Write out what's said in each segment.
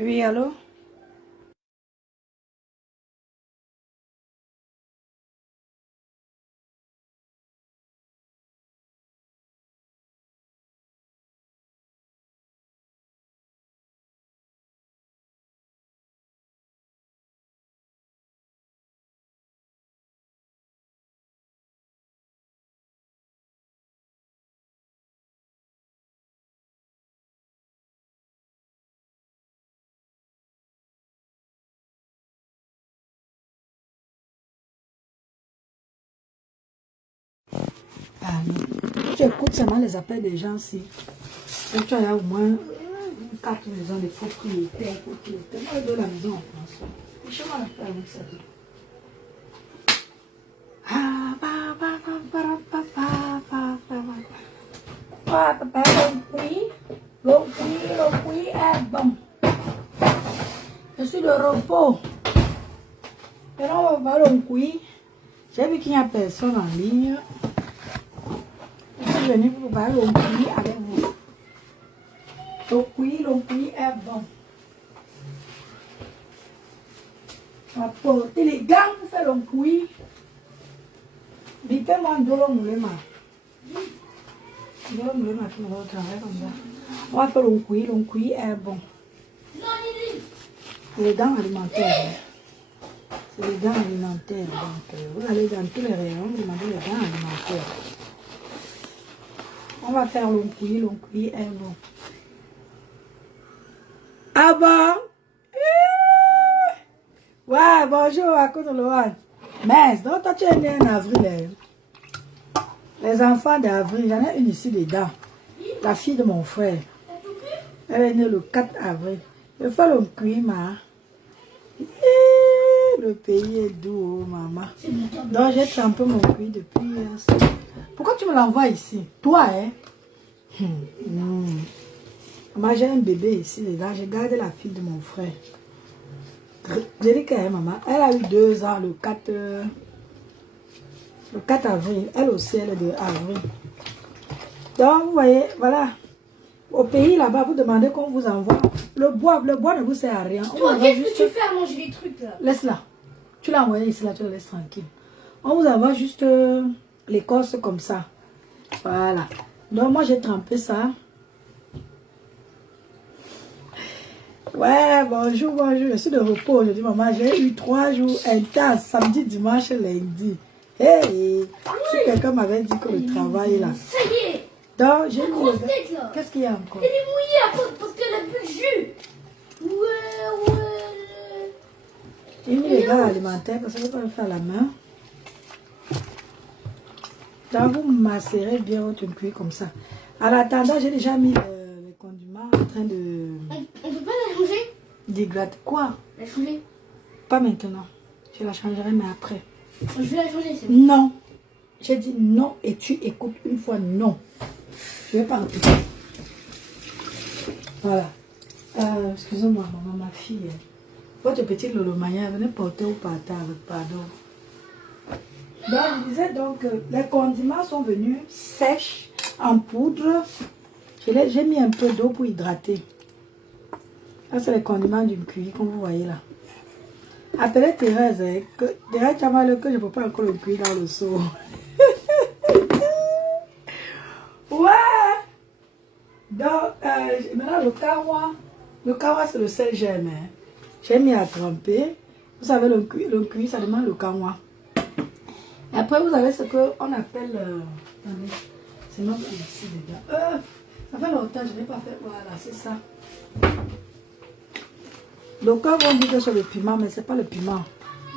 Oui, allô? Ah, mais tu écoutes seulement les appels des gens si. Et tu as au moins 4 maisons de propriétaires. Moi, je dois la maison en France. Et chez moi, la faire avec ça. Ah, le puits est bon. Je suis de repos. Maintenant, on va voir le puits. J'ai vu qu'il n'y a personne en ligne. Je suis venue pour parler le puits avec vous. Le puits est bon. On va porter les gants pour faire le puits. Bipez-moi un dollar moulema. Dollar moulema qui me va au travail comme ça. On va faire le puits est bon. Les dents alimentaires. C'est les dents alimentaires. Donc, vous allez dans tous les rayons, vous demandez les dents alimentaires. On va faire le puits est bon. Ah bon? Ouais, bonjour, à côté de l'Oran. Mais, donc toi tu es né en avril. Les enfants d'avril, j'en ai une ici dedans. La fille de mon frère. Elle est née le 4 avril. Je fais le puits, ma. Le pays est doux, maman. Donc j'ai trempé mon puits depuis hier. Pourquoi tu me l'envoies ici? Toi, hein? Moi, j'ai un bébé ici dedans. J'ai gardé la fille de mon frère. J'ai dit qu'elle est maman. Elle a eu 2 ans le 4 avril. Elle aussi, elle est de avril. Donc, vous voyez, voilà. Au pays là-bas, vous demandez qu'on vous envoie. Le bois ne vous sert à rien. Toi, qu'est-ce que tu fais à manger les trucs là? Laisse-la. Tu l'as envoyé ici, là, tu la laisses tranquille. On vous envoie juste l'écorce comme ça. Voilà. Donc, moi, j'ai trempé ça. Ouais, bonjour. Je suis de repos aujourd'hui, maman. J'ai eu 3 jours intenses, samedi, dimanche, lundi. Hey, si quelqu'un m'avait dit que le travail là. Ça y est. Donc, j'ai mis le... Qu'est-ce qu'il y a encore? Elle est mouillée à cause parce qu'elle a plus de jus. Ouais. J'ai mis les gars alimentaires parce que je ne peux pas le faire à la main. Donc, vous macérez bien votre cuit comme ça. En attendant, j'ai déjà mis les condiments en train de... On peut pas la changer? Dégrader. Quoi? La changer? Pas maintenant. Je la changerai, mais après. Je vais la changer, c'est bon. Non. J'ai dit non et tu écoutes une fois non. Je ne vais pas répéter. Voilà. Excusez-moi, maman, ma fille. Votre petite Lolo Maya, venez porter ou partir avec pardon. Donc, je disais donc, les condiments sont venus sèches, en poudre. J'ai mis un peu d'eau pour hydrater. Ça, c'est les condiments d'une cuillère, comme vous voyez là. Appelez Thérèse, Thérèse Chamal, que je ne peux pas encore le cuire dans le seau. Ouais! Donc, maintenant, le kawa, c'est le sel j'aime. Hein. J'ai mis à tremper. Vous savez, le cuit, ça demande le kawa. Et après, vous avez ce qu'on appelle... attendez, c'est notre ici dedans. Ça fait longtemps, je n'ai pas fait... Voilà, c'est ça. Donc, quand on dit que c'est le piment, mais ce n'est pas le piment.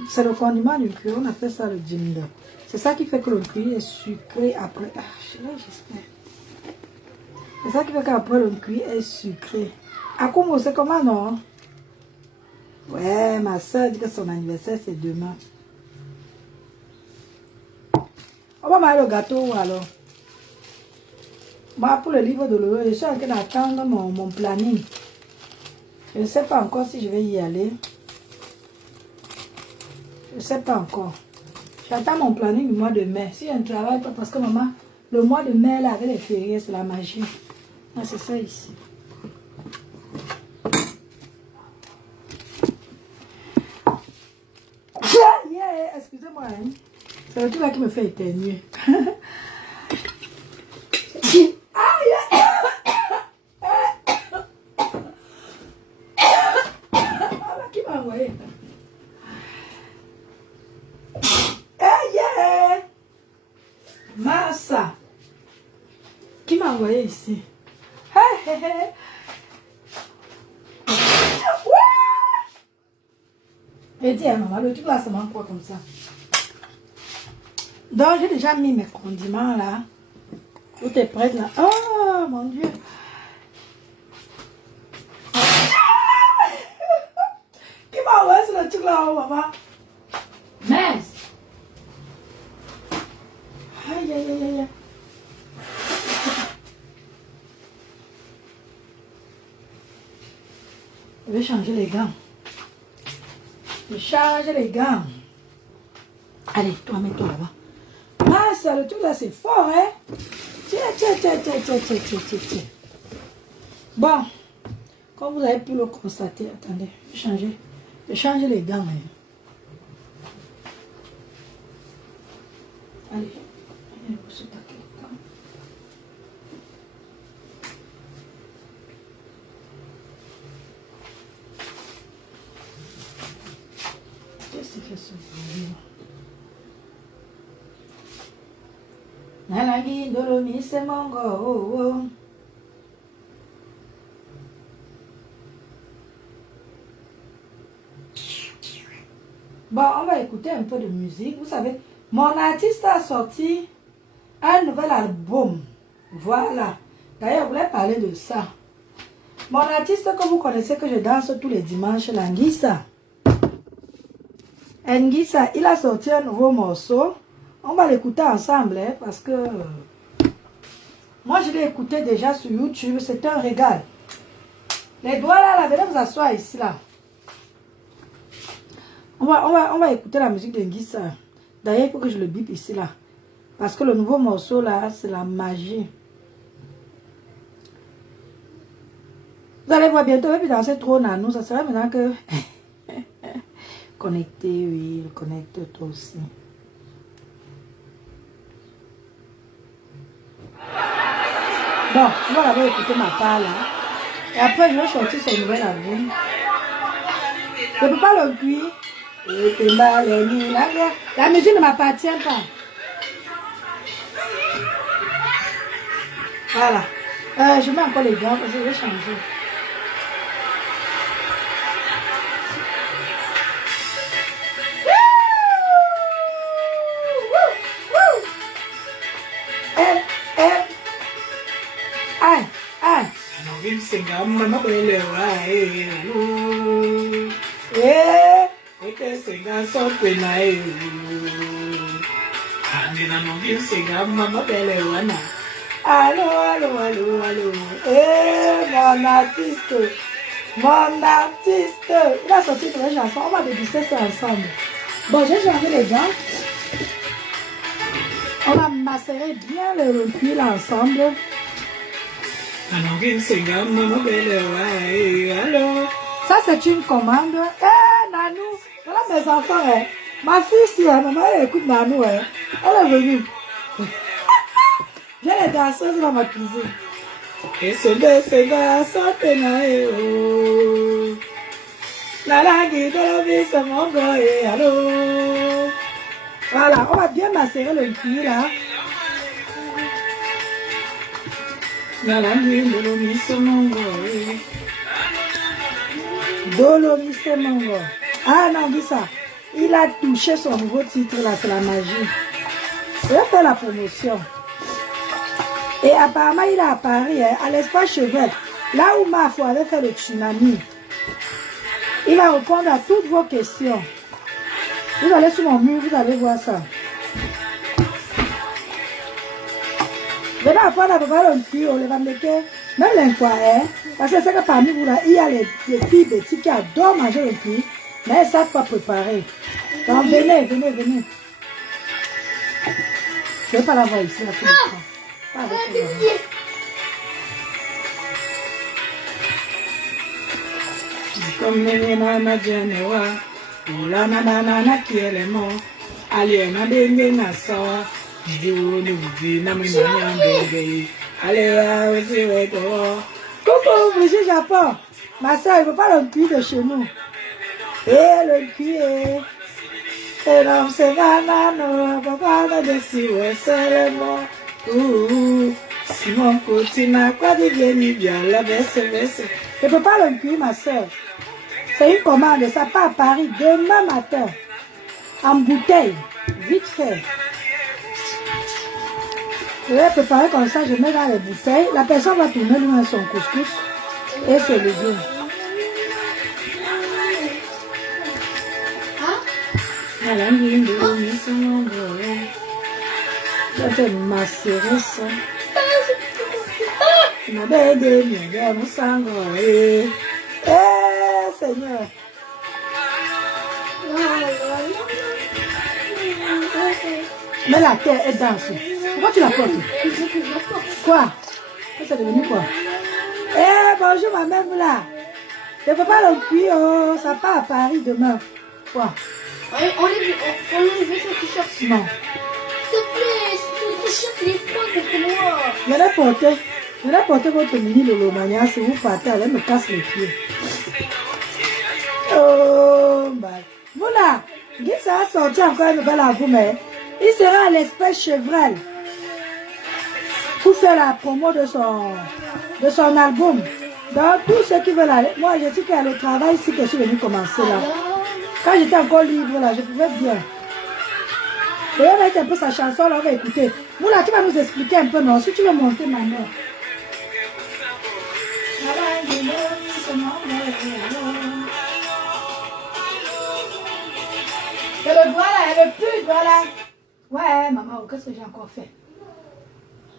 C'est le condiment du cuit, on appelle ça le ginger. C'est ça qui fait que le cuit est sucré après. Ah, j'espère. C'est ça qui fait qu'après le cuit est sucré. Akumo, c'est comment, non? Ouais, ma soeur dit que son anniversaire, c'est demain. On va marier le gâteau ou alors? Moi, pour le livre de l'eau, je suis en train d'attendre mon planning. Je ne sais pas encore si je vais y aller. Je ne sais pas encore. J'attends mon planning du mois de mai. Si je ne travaille pas, parce que maman, le mois de mai, là, avec les fériés, c'est la magie. Ah, c'est ça ici. Yeah, excusez-moi. Hein. C'est le truc là qui me fait éternuer. Qui m'a envoyé? Yeah. Massa. Qui m'a envoyé ici? Hey, hey, hey. Et dis à maman, le truc là, ça manque quoi comme ça? Donc, j'ai déjà mis mes condiments là. Tout est prêt là. Oh mon Dieu. Qui m'a envoyé sur le truc là, oh, maman? Mince. Aïe, aïe, aïe, aïe. Je vais changer les gants. Je change les gants. Allez, toi, mets-toi là-bas. Ah, ça, le truc là, c'est fort, hein? Tiens. Tiens. Bon, comme vous avez pu le constater, attendez, je change les gants. Hein. Allez, vous se taquez les gants. Qu'est-ce que c'est ce Nalagi dolomi c'est mongo oh, oh. Bon, on va écouter un peu de musique. Vous savez, mon artiste a sorti un nouvel album. Voilà. D'ailleurs, je voulais parler de ça. Mon artiste que vous connaissez, que je danse tous les dimanches, l'Anguissa. Anguissa, il a sorti un nouveau morceau. On va l'écouter ensemble, hein, parce que moi je l'ai écouté déjà sur YouTube, c'est un régal. Les doigts là, venez vous asseoir ici là. On va écouter la musique d'Anguissa. D'ailleurs, il faut que je le bip ici là. Parce que le nouveau morceau là, c'est la magie. Vous allez voir bientôt, et puis danser trop nanou, ça sera maintenant que... Connecté, oui, connecte-toi aussi. Bon, on va d'abord écouter ma part là. Et après, je vais sortir son nouvel album. Je ne peux pas le cuire. La musique ne m'appartient pas. Voilà. Je mets encore les gants parce que je vais changer. Allô. Mon artiste. Il a sorti une chanson. On va déguster ça ensemble. Bon, j'ai changé les gants. On va macérer bien le cuir là ensemble. Ça, c'est une commande. Nanou, voilà mes enfants. Hein. Ma fille, si maman, elle écoute Nanou. Hein. Elle est venue. J'ai les danseuses dans ma cuisine. Et ce gars, ça peine. La guide de la vie, c'est mon gars. Allô. Voilà, on va bien macérer le cuir là. Dolomise Mongo. Ah non, dis ça. Il a touché son nouveau titre là, c'est la magie. Il a fait la promotion. Et apparemment, il est à Paris, hein, à l'espace Chevel. Là où Mafo avait fait le tsunami. Il va répondre à toutes vos questions. Vous allez sur mon mur, vous allez voir ça. Venez apprendre à préparer le cuit, on les va mettre, même les quoi, hein. Parce que c'est que parmi vous là, il y a les filles petites qui adorent manger le cuit, mais elles ne savent pas préparer. Donc venez. Je ne vais pas la voir ici, la fille. Pas avec elle. Comme les nanas Janewa, ou la nana qui est le mot, aliena dengue nasa, Dieu na mwenye allez, aussi, ouais, coucou, Brigitte Japon. Ma soeur, il ne faut pas le cuit de chez nous. Et le cuit est. Et l'homme se va, non, papa, de si, ouais, c'est le mot. Si mon côté n'a pas de bien, la baisse. Je ne peux pas le cuire, ma soeur. C'est une commande, ça part à Paris demain matin. En bouteille, vite fait. Je vais préparer comme ça, je mets dans les bouteilles. La personne va tourner lui-même son couscous et ses légumes. Je vais macérer ça. Ma belle, mon sang. Seigneur. Mais la terre est danse. Pourquoi tu la portes? Quoi? Ça est devenu quoi? Bonjour ma mère là. Je ne peux pas le cuire, ça part à Paris demain. Quoi? On enlever son t-shirt. Non. S'il te plaît, ton t-shirt il est froid contre moi. Venez porter votre mini Lolomania, si vous partez, elle me casse les pieds. Oh, bah. Voilà. Guy, ça a sorti encore un nouvel album. Il sera à l'espèce Chevrel pour faire la promo de son album. Donc, tous ceux qui veulent aller, moi, je dis qu'il y a le travail ici que je suis venue commencer là. Quand j'étais encore libre là, je pouvais bien. Je vais mettre un peu sa chanson là, on va écouter. Moula, tu vas nous expliquer un peu, non? Si tu veux monter ma mère. Et le doigt là, et le plus doigt là. Ouais, maman, qu'est-ce que j'ai encore fait?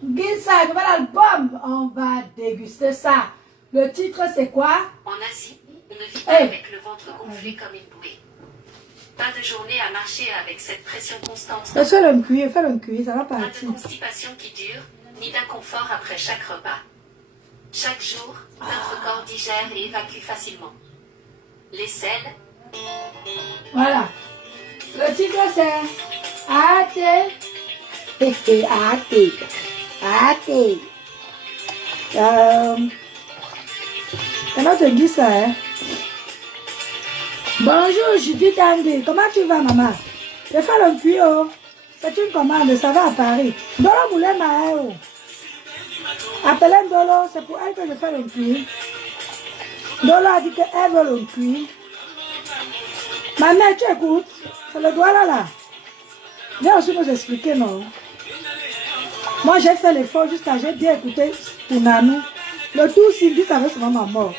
Guide ça, nouvel album. On va déguster ça. Le titre, c'est quoi? En Asie, on ne vit pas avec le ventre gonflé comme une bouée. Pas de journée à marcher avec cette pression constante. Fais-le cuire, ça va Pas partir. de constipation qui dure, ni d'inconfort après chaque repas. Chaque jour, notre corps digère et évacue facilement. Les selles. Voilà. Le titre, c'est Ate. Ate. Comment tu dis ça, hein? Bonjour, Judith Andé. Comment tu vas, maman? Je fais le cuir. C'est une commande, ça va à Paris. Dolo Moulin Maëo. Appelez Dolo, c'est pour elle que je fais le cuir. Dolo a dit qu'elle veut le cuir. Ma mère, tu écoutes? C'est le doigt là. Viens aussi nous expliquer, non? Moi, j'ai fait l'effort jusqu'à j'ai bien écouté pour Nanou. Le tout Sylvie avec son maman mort.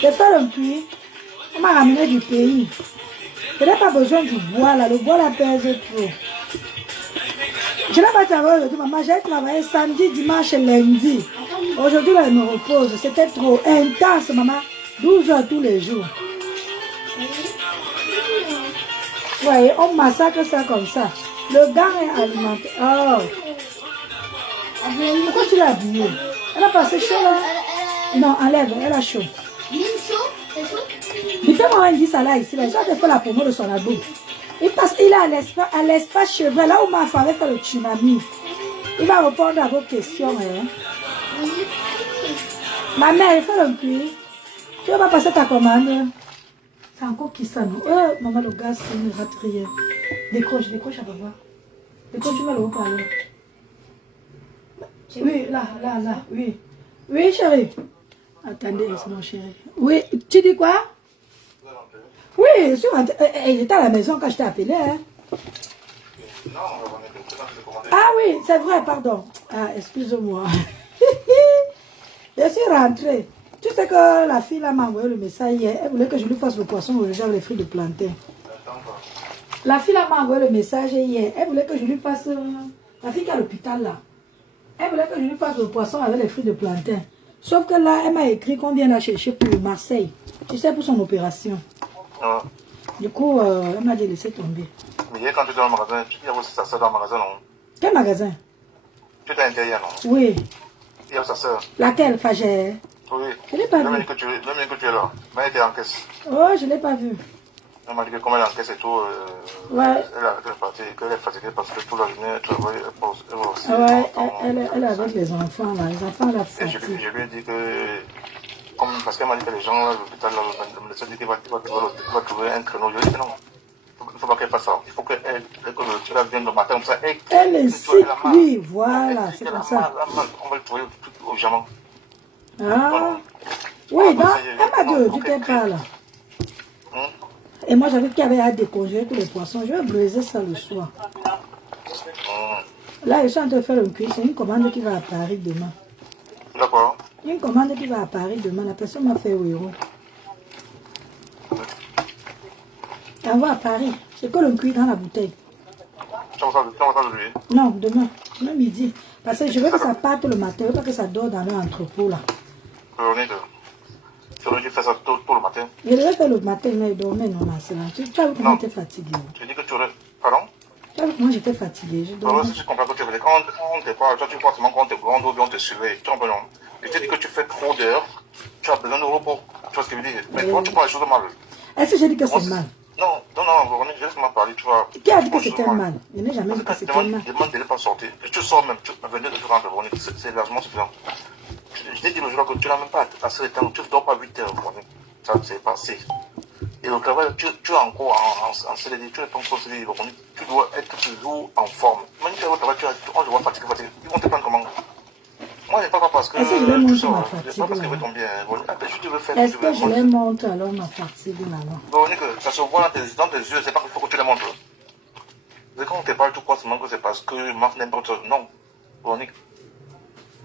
J'ai fait un puits. On m'a ramené du pays. Je n'ai pas besoin du bois là. Le bois là pèse trop. Je n'ai pas travaillé aujourd'hui, maman. J'ai travaillé samedi, dimanche et lundi. Aujourd'hui, là, je me repose. C'était trop intense, maman. 12 heures tous les jours. Ouais, on massacre ça comme ça. Le gars est alimenté. Oh. Pourquoi tu l'as habillé? Elle a passé chaud là? Non, enlève, elle a chaud. C'est chaud? Il peut m'avoir dit ça là ici. Là. Ça te fait la promo de son album. Il est à l'espace cheveux, là où ma femme fait le tsunami. Il va répondre à vos questions. Hein. Ma mère, elle fait le cuir. Tu vas passer ta commande. C'est encore qui ça, non? Maman, le gaz, c'est une raterie. Décroche à papa. Décroche, tu vas le haut-parleur. Oui, là, oui. Oui, chérie. Attendez, c'est mon chéri. Oui, tu dis quoi? Oui, je suis rentrée. Elle était à la maison quand je t'ai appelé. Hein. Ah oui, c'est vrai, pardon. Ah, excuse-moi. Je suis rentrée. Tu sais que la fille là m'a envoyé le message hier. Elle voulait que je lui fasse le poisson au avec les fruits de plantain. La fille là m'a envoyé le message hier. Elle voulait que je lui fasse La fille qui est à l'hôpital là. Elle voulait que je lui fasse le poisson avec les fruits de plantain. Sauf que là, elle m'a écrit qu'on vient la chercher pour Marseille. Tu sais, pour son opération. Ouais. Du coup, elle m'a dit laisser tomber. Mais hier, quand tu es dans le magasin, il y a aussi sa soeur dans le magasin, non? Quel magasin? Tu es à l'intérieur, non? Oui. Il y a sa soeur. Laquelle, Fagère? Oui. Je ne l'ai pas Même vu. que tu es là. Mais elle était en caisse. Oh, je ne l'ai pas vu. Elle m'a dit que comme elle est en caisse et tout, Ouais. elle est partie, qu'elle est fatiguée parce que toute la journée, elle travaille, elle va aussi. Ouais, elle est avec les enfants là. Les enfants la Et je fatiguent. lui ai dit que, comme, parce qu'elle m'a dit que les gens à l'hôpital, le médecin dit qu'il va trouver un créneau. Je lui ai dit que non. Il ne faut pas qu'elle fasse ça. Il faut qu'elle vienne le matin comme ça. Elle incite, oui, voilà, c'est comme ça. On va le trouver urgemment. Ah, oui, donc, elle m'a dit aujourd'hui qu'elle parle. Et moi, j'avais qu'il y avait à décongeler tous les poissons. Je vais braiser ça le soir. Là, je suis en train de faire une cuisine. C'est une commande qui va à Paris demain. D'accord. Une commande qui va à Paris demain. La personne m'a fait oui. Elle va à Paris. C'est que le cuit dans la bouteille. Tu vas faire de lui? Non, demain. Demain midi. Parce que je veux que ça parte le matin. Je veux pas que ça dort dans leur entrepôt là. Véronique, tu aurais dû faire ça tôt le matin. Je devais faire le matin, mais il dormait non, là. Tu as vu comment j'étais fatiguée. Tu dis que tu aurais... Pardon? Tu as vu comment j'étais fatiguée. Je dormais. Si je comprends que tu veux dire, quand on te parle, toi tu crois seulement qu'on te brande ou bien on te surveille. Tu comprends non? Je te dis que tu fais trop d'heures, tu as besoin de repos. Tu vois ce que je veux dire? Mais toi tu prends les choses mal. Est-ce que j'ai dit que c'est mal? Non, Véronique, je laisse moi parler, tu vois. Qui a dit que c'était mal? Je n'ai jamais dit que c'était mal. Demande de ne pas sortir. Que tu sors même, tu venir de te rendre, Véronique, c'est largement suffisant. Je t'ai dit le jour que tu n'as même pas assez de temps, tu ne dors pas 8 heures, Véronique. Ça, c'est passé. Et au travail, tu es encore en CDD, tu es pas encore CDD, Véronique. Tu dois être toujours en forme. Même si tu es au travail, on te voit fatigué. Ils vont te prendre comment? Moi, je ne parle pas parce que est-ce que je vais tu montrer sors. ma Je ne fatigue pas parce que je là? vais tomber. Si tu veux faire, Est-ce tu que veux. je les montre alors ma fatigue là-bas? Véronique, ça se voit dans tes yeux, c'est pas qu'il faut que tu les montres. C'est quand on te parle, tu crois seulement que c'est parce que Marc n'importe quoi. Non, Véronique.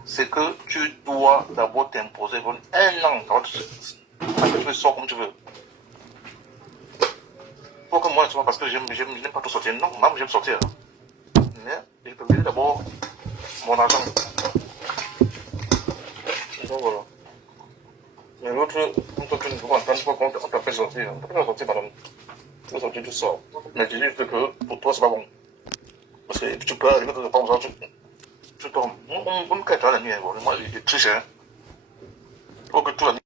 C'est que tu dois d'abord t'imposer un an. Tu sors comme tu veux. Faut que moi, parce que je n'aime pas tout sortir. Non, même j'aime sortir. Mais il faut payer d'abord mon argent. Donc voilà. Mais l'autre, quand tu ne peux pas entendre, on t'appelle sortir. On t'appelle sortir, madame. Tu veux sortir, tu sors. Mais je dis juste que pour toi, c'est pas bon. Parce que tu peux arriver de temps en temps, tu tombes. On me quitte à la nuit. Moi, je suis triche. Faut que tout la nuit.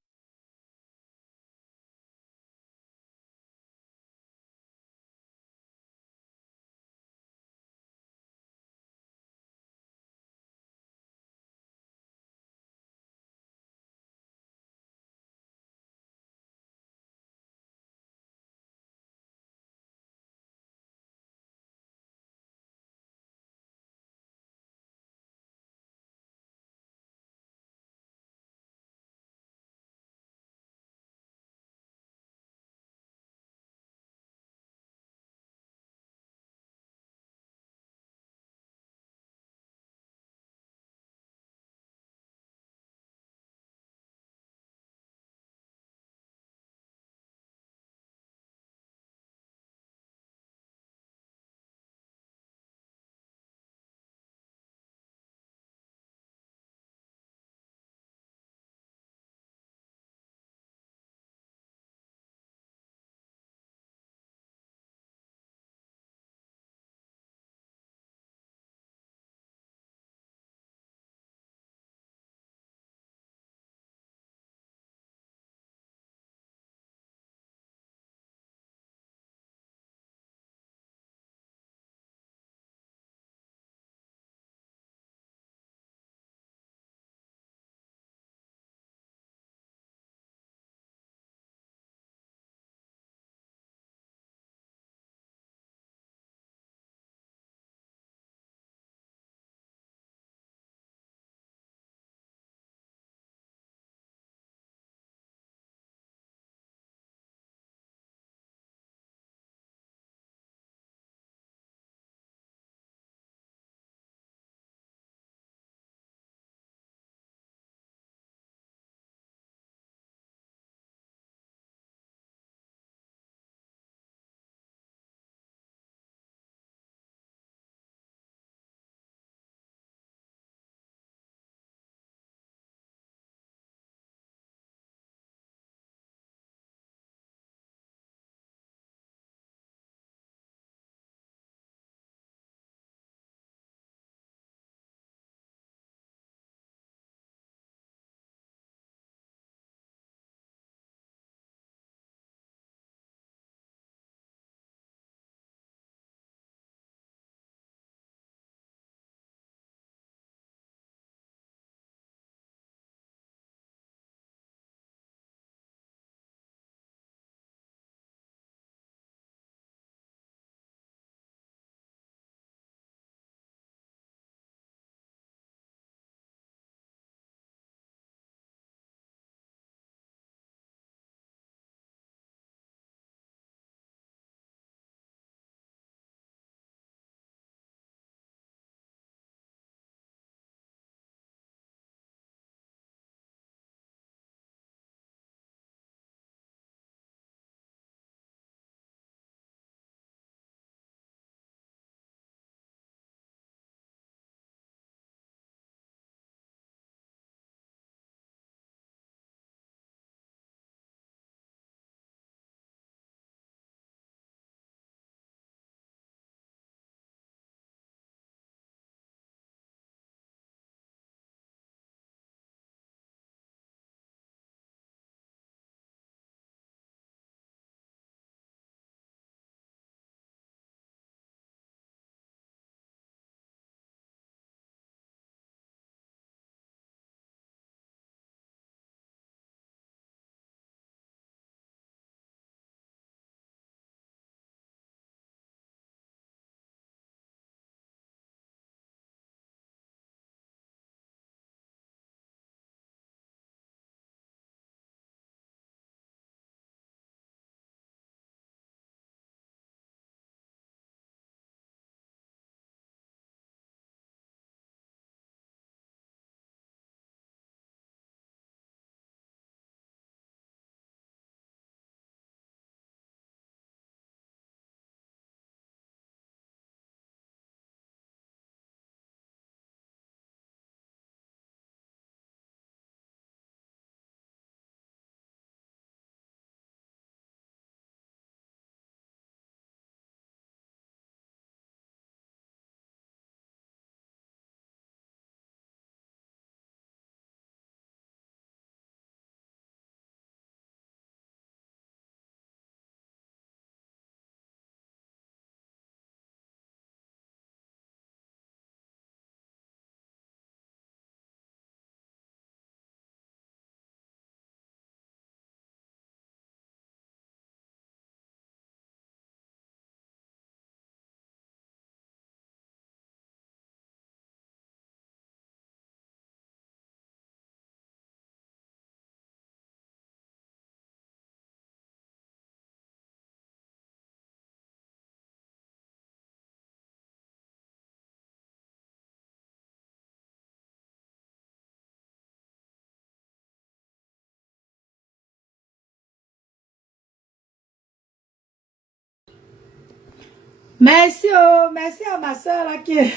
Merci, oh, merci à ma soeur là qui est...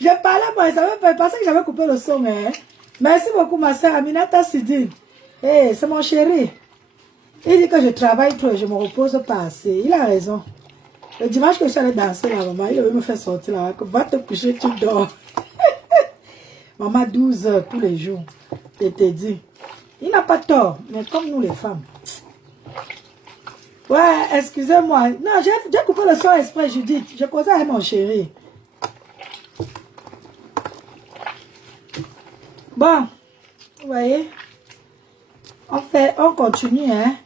Je parlais, moi, ça veut penser que j'avais coupé le son. Hein. Merci beaucoup, ma soeur Aminata Sidine. Hey, c'est mon chéri. Il dit que je travaille trop et je ne me repose pas assez. Il a raison. Le dimanche que je suis allée danser là, maman, il veut me faire sortir là. Va te coucher, tu dors. Maman, 12 heures tous les jours. Je te dis. Il n'a pas tort, mais comme nous les femmes. Ouais, excusez-moi. Non, j'ai coupé le son exprès, Judith. Je causais avec mon chéri. Bon, vous voyez, on continue, hein.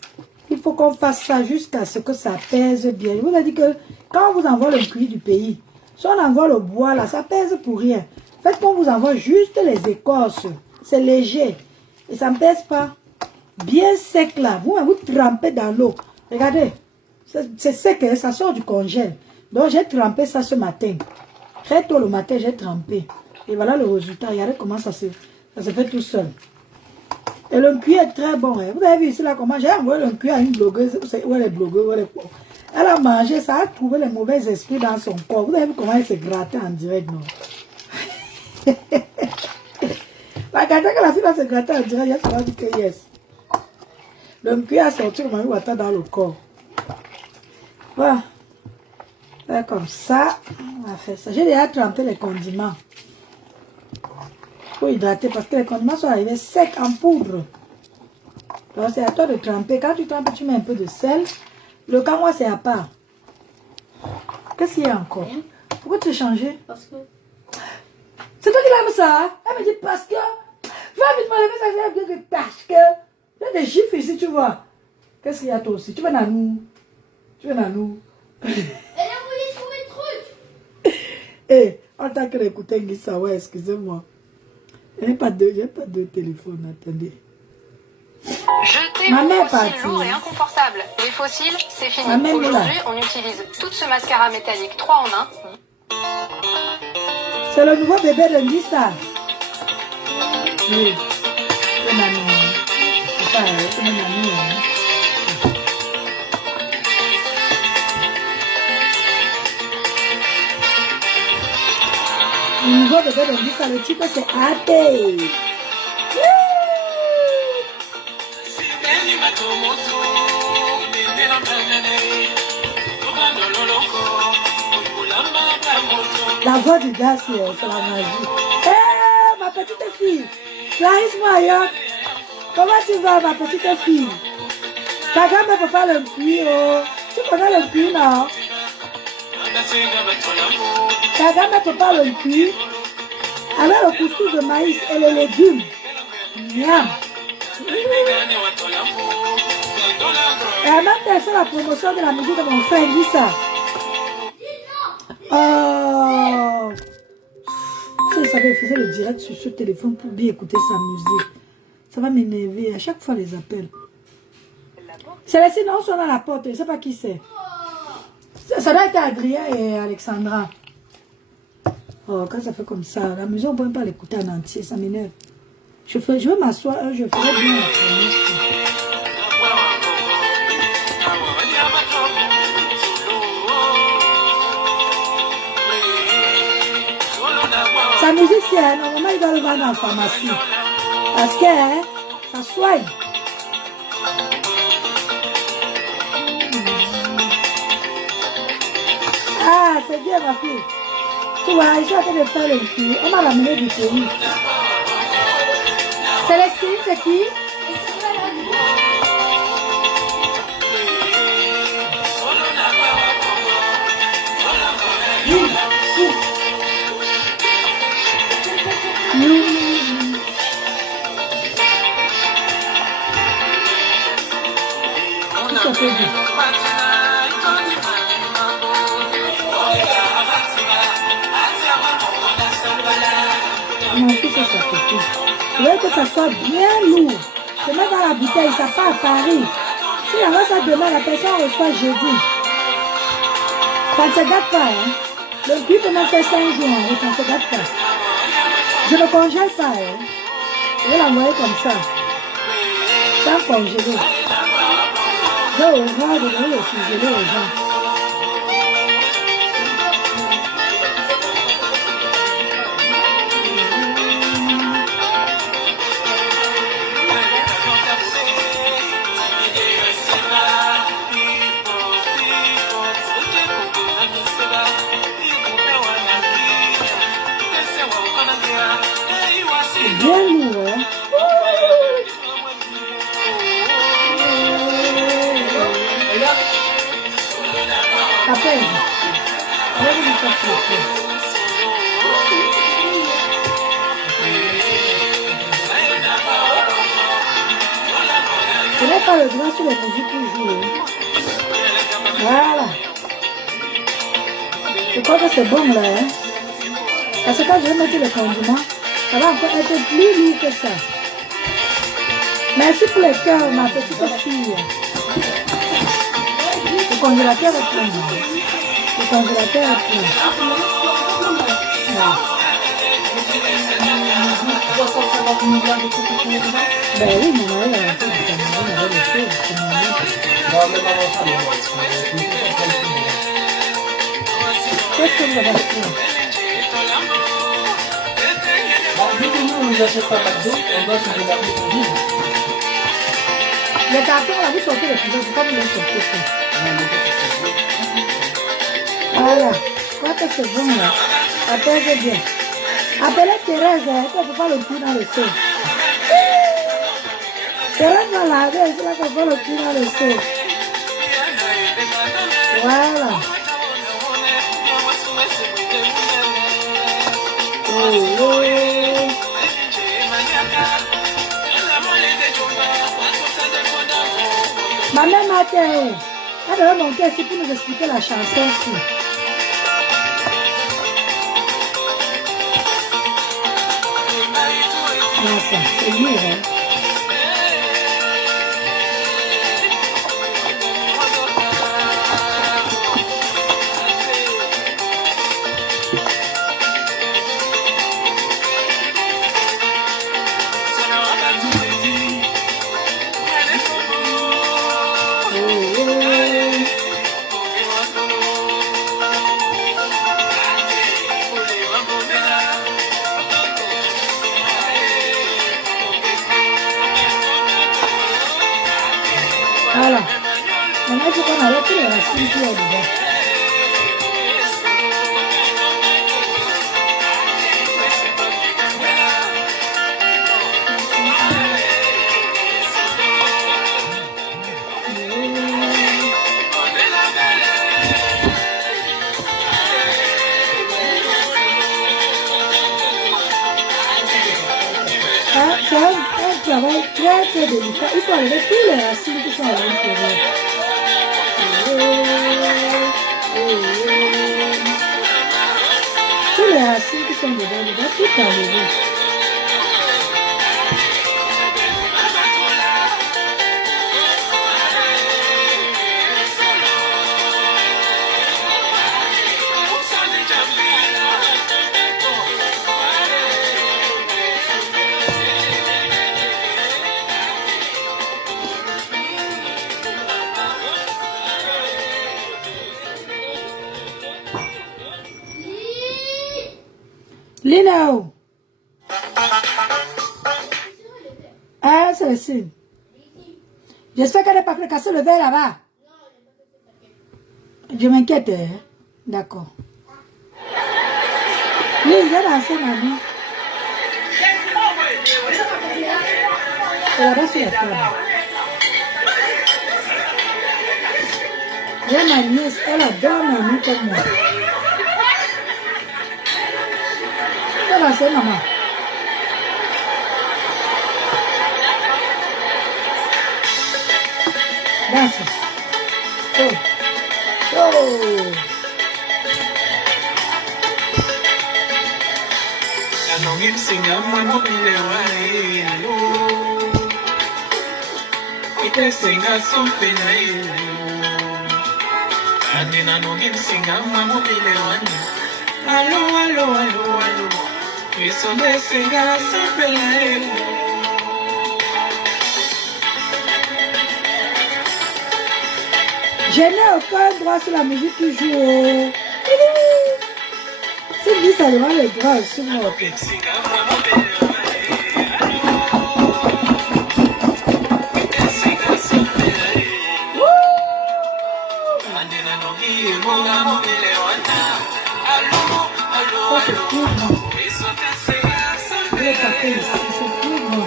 Il faut qu'on fasse ça jusqu'à ce que ça pèse bien. Je vous ai dit que quand on vous envoie le cuir du pays, si on envoie le bois là, ça pèse pour rien. Faites qu'on vous envoie juste les écorces. C'est léger. Et ça ne pèse pas. Bien sec là. Vous trempez dans l'eau. Regardez. C'est sec, hein, ça sort du congèle. Donc j'ai trempé ça ce matin. Très tôt le matin, j'ai trempé. Et voilà le résultat. Regardez comment ça se fait tout seul. Et le cuir est très bon. Hein. Vous avez vu ici là comment j'ai envoyé le cuir à une blogueuse. Où elle est blogueuse, où elle est... Elle a mangé, ça a trouvé les mauvais esprits dans son corps. Vous avez vu comment elle s'est grattée en direct, non? Regardez que la fille va se gratter en direct, elle se dit que yes. Le cuir a sorti le mari water dans le corps. Voilà. Comme ça, on va faire ça. J'ai déjà trempé les condiments. Pour hydrater parce que les condiments sont arrivés secs en poudre. Donc c'est à toi de tremper. Quand tu trempes, tu mets un peu de sel. Le camois, c'est à part. Qu'est-ce qu'il y a encore? Pourquoi tu as changé? Parce que... C'est toi qui l'aimes ça? Elle me dit parce que... Va vite me lever ça, je vais dire parce que... Il y a des chiffres ici, tu vois. Qu'est-ce qu'il y a toi aussi? Tu veux dans nous? Tu veux dans nous? Elle a voulu trouver le truc. Eh, en tant que l'écouteur, ça, ouais, excusez-moi. J'ai pas de téléphone, attendez. Jetez vos fossiles lourds et inconfortables. Les fossiles, c'est fini. Aujourd'hui, on utilise tout ce mascara métallique 3 en 1. C'est le nouveau bébé de Lisa. Oui. C'est ma maman. C'est pas elle, c'est ma maman. Le nouveau bébé de Lisa, le titre c'est Ate. La voix du gars, c'est la magie. Hé, ma petite fille. Clarisse Moyoc. Comment tu vas, ma petite fille? Ta gamme ne peut pas le cuire. Oh. Tu connais le cuire, non? Ta gamme ne peut pas le cuire. Avec le couscous de maïs et les légumes. Miam. Et en même temps, c'est la promotion de la musique de mon frère, dis ça. Oh. Si je savais, faisait le direct sur ce téléphone pour bien écouter sa musique. Ça va m'énerver à chaque fois les appels. Célestine, on sonne à la porte, je ne sais pas qui c'est. Ça doit être Adrien et Alexandra. Oh, quand ça fait comme ça, la musique, on ne peut pas l'écouter en entier, ça m'énerve. Je vais m'asseoir, je ferai bien la promotion. Sa musique, c'est normalement, il doit le vendre en pharmacie. Parce que ça soigne. Ah, c'est bien, ma fille. Tu vois, je suis en train de faire le pays. On m'a ramené du pays. Célestine, c'est qui? Je veux que ça soit bien lourd. Je mets dans la bouteille, ça part à Paris. Si on va ça demain, la personne reçoit jeudi. Ça ne se gâte pas. Hein? Le prix peut même faire 5 jours, hein? Ça ne se gâte pas. Je ne congèle pas. Hein? Je vais l'envoyer comme ça. Sans congeler. Je vais au vent de donner le surgeler aux gens. C'est bien lourd, hein. Ça pèse. On va vous faire ça. Je n'ai pas le droit sur les musiques qui jouent. Voilà. Je crois que c'est bon là. Hein? Parce que quand je vais mettre le condiment, ça va encore être plus lourd que ça. Merci pour les cœurs, ma petite fille. Le congélateur est plein. Le congélateur est plein. Ouais. Ben oui, mon mari a un peu de caméra, il avait des choses. Qu'est-ce que vous avez acheté? Vu que nous, on ne achète pas McDo, on doit se regarder pour vivre. Les cartons, là, vous sortez les plus il ne faut pas vous les sortir. Voilà. Je crois que c'est bon, là. Ça pèse bien. Appelez Thérèse, elle ne peut pas le cul dans le seau. Thérèse va laver, elle ne peut pas le cul dans le seau. Voilà. Oh, oh. Ma mère Mathieu, elle devait monter ici pour nous expliquer la chanson ici. Non, ça, c'est lui, hein. Voilà. Maintenant, il faut qu'on arrête les racines qui est dedans. C'est un travail très très délicat. Il faut enlever tous les racines qui sont à l'intérieur. Tous les racines qui sont dedans, tout enlever. Lino! Ah, c'est le signe. J'espère qu'elle n'est pas cassé le verre là-bas. Je m'inquiète, hein? D'accord. Lino, viens danser, mamie. C'est là-bas sur la table. J'ai ma nièce, elle adore mamie comme moi. C'est maman. Danse. Oh. Oh. Allo, allo, allo, allo. Je n'ai aucun droit sur la musique qui joue. C'est lui, ça demande le droit sur moi. Ça, c'est cool, non? café ici, c'est plus bon.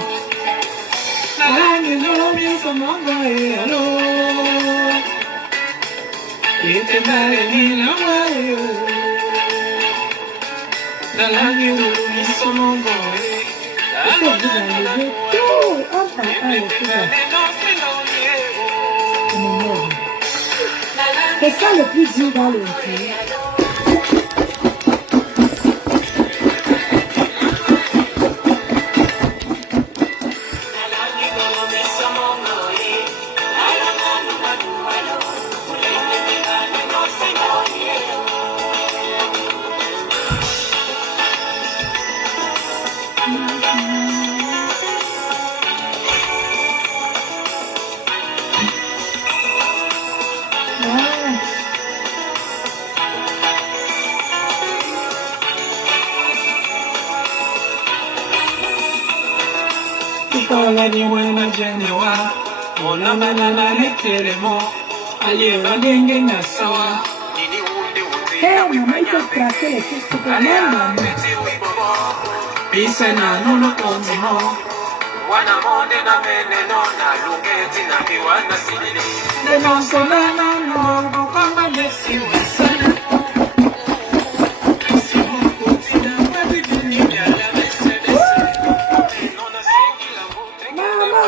Ah, mais non, mais comment va et allô? Et t'es mal et la voix. La langue de l'isongo. Il faut vous enlever tout. Ah, ah, ah, le tout là. C'est ça le plus dur dans le pays. Maman, il faut craquer les choses pour maman. Maman,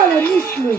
le muscle.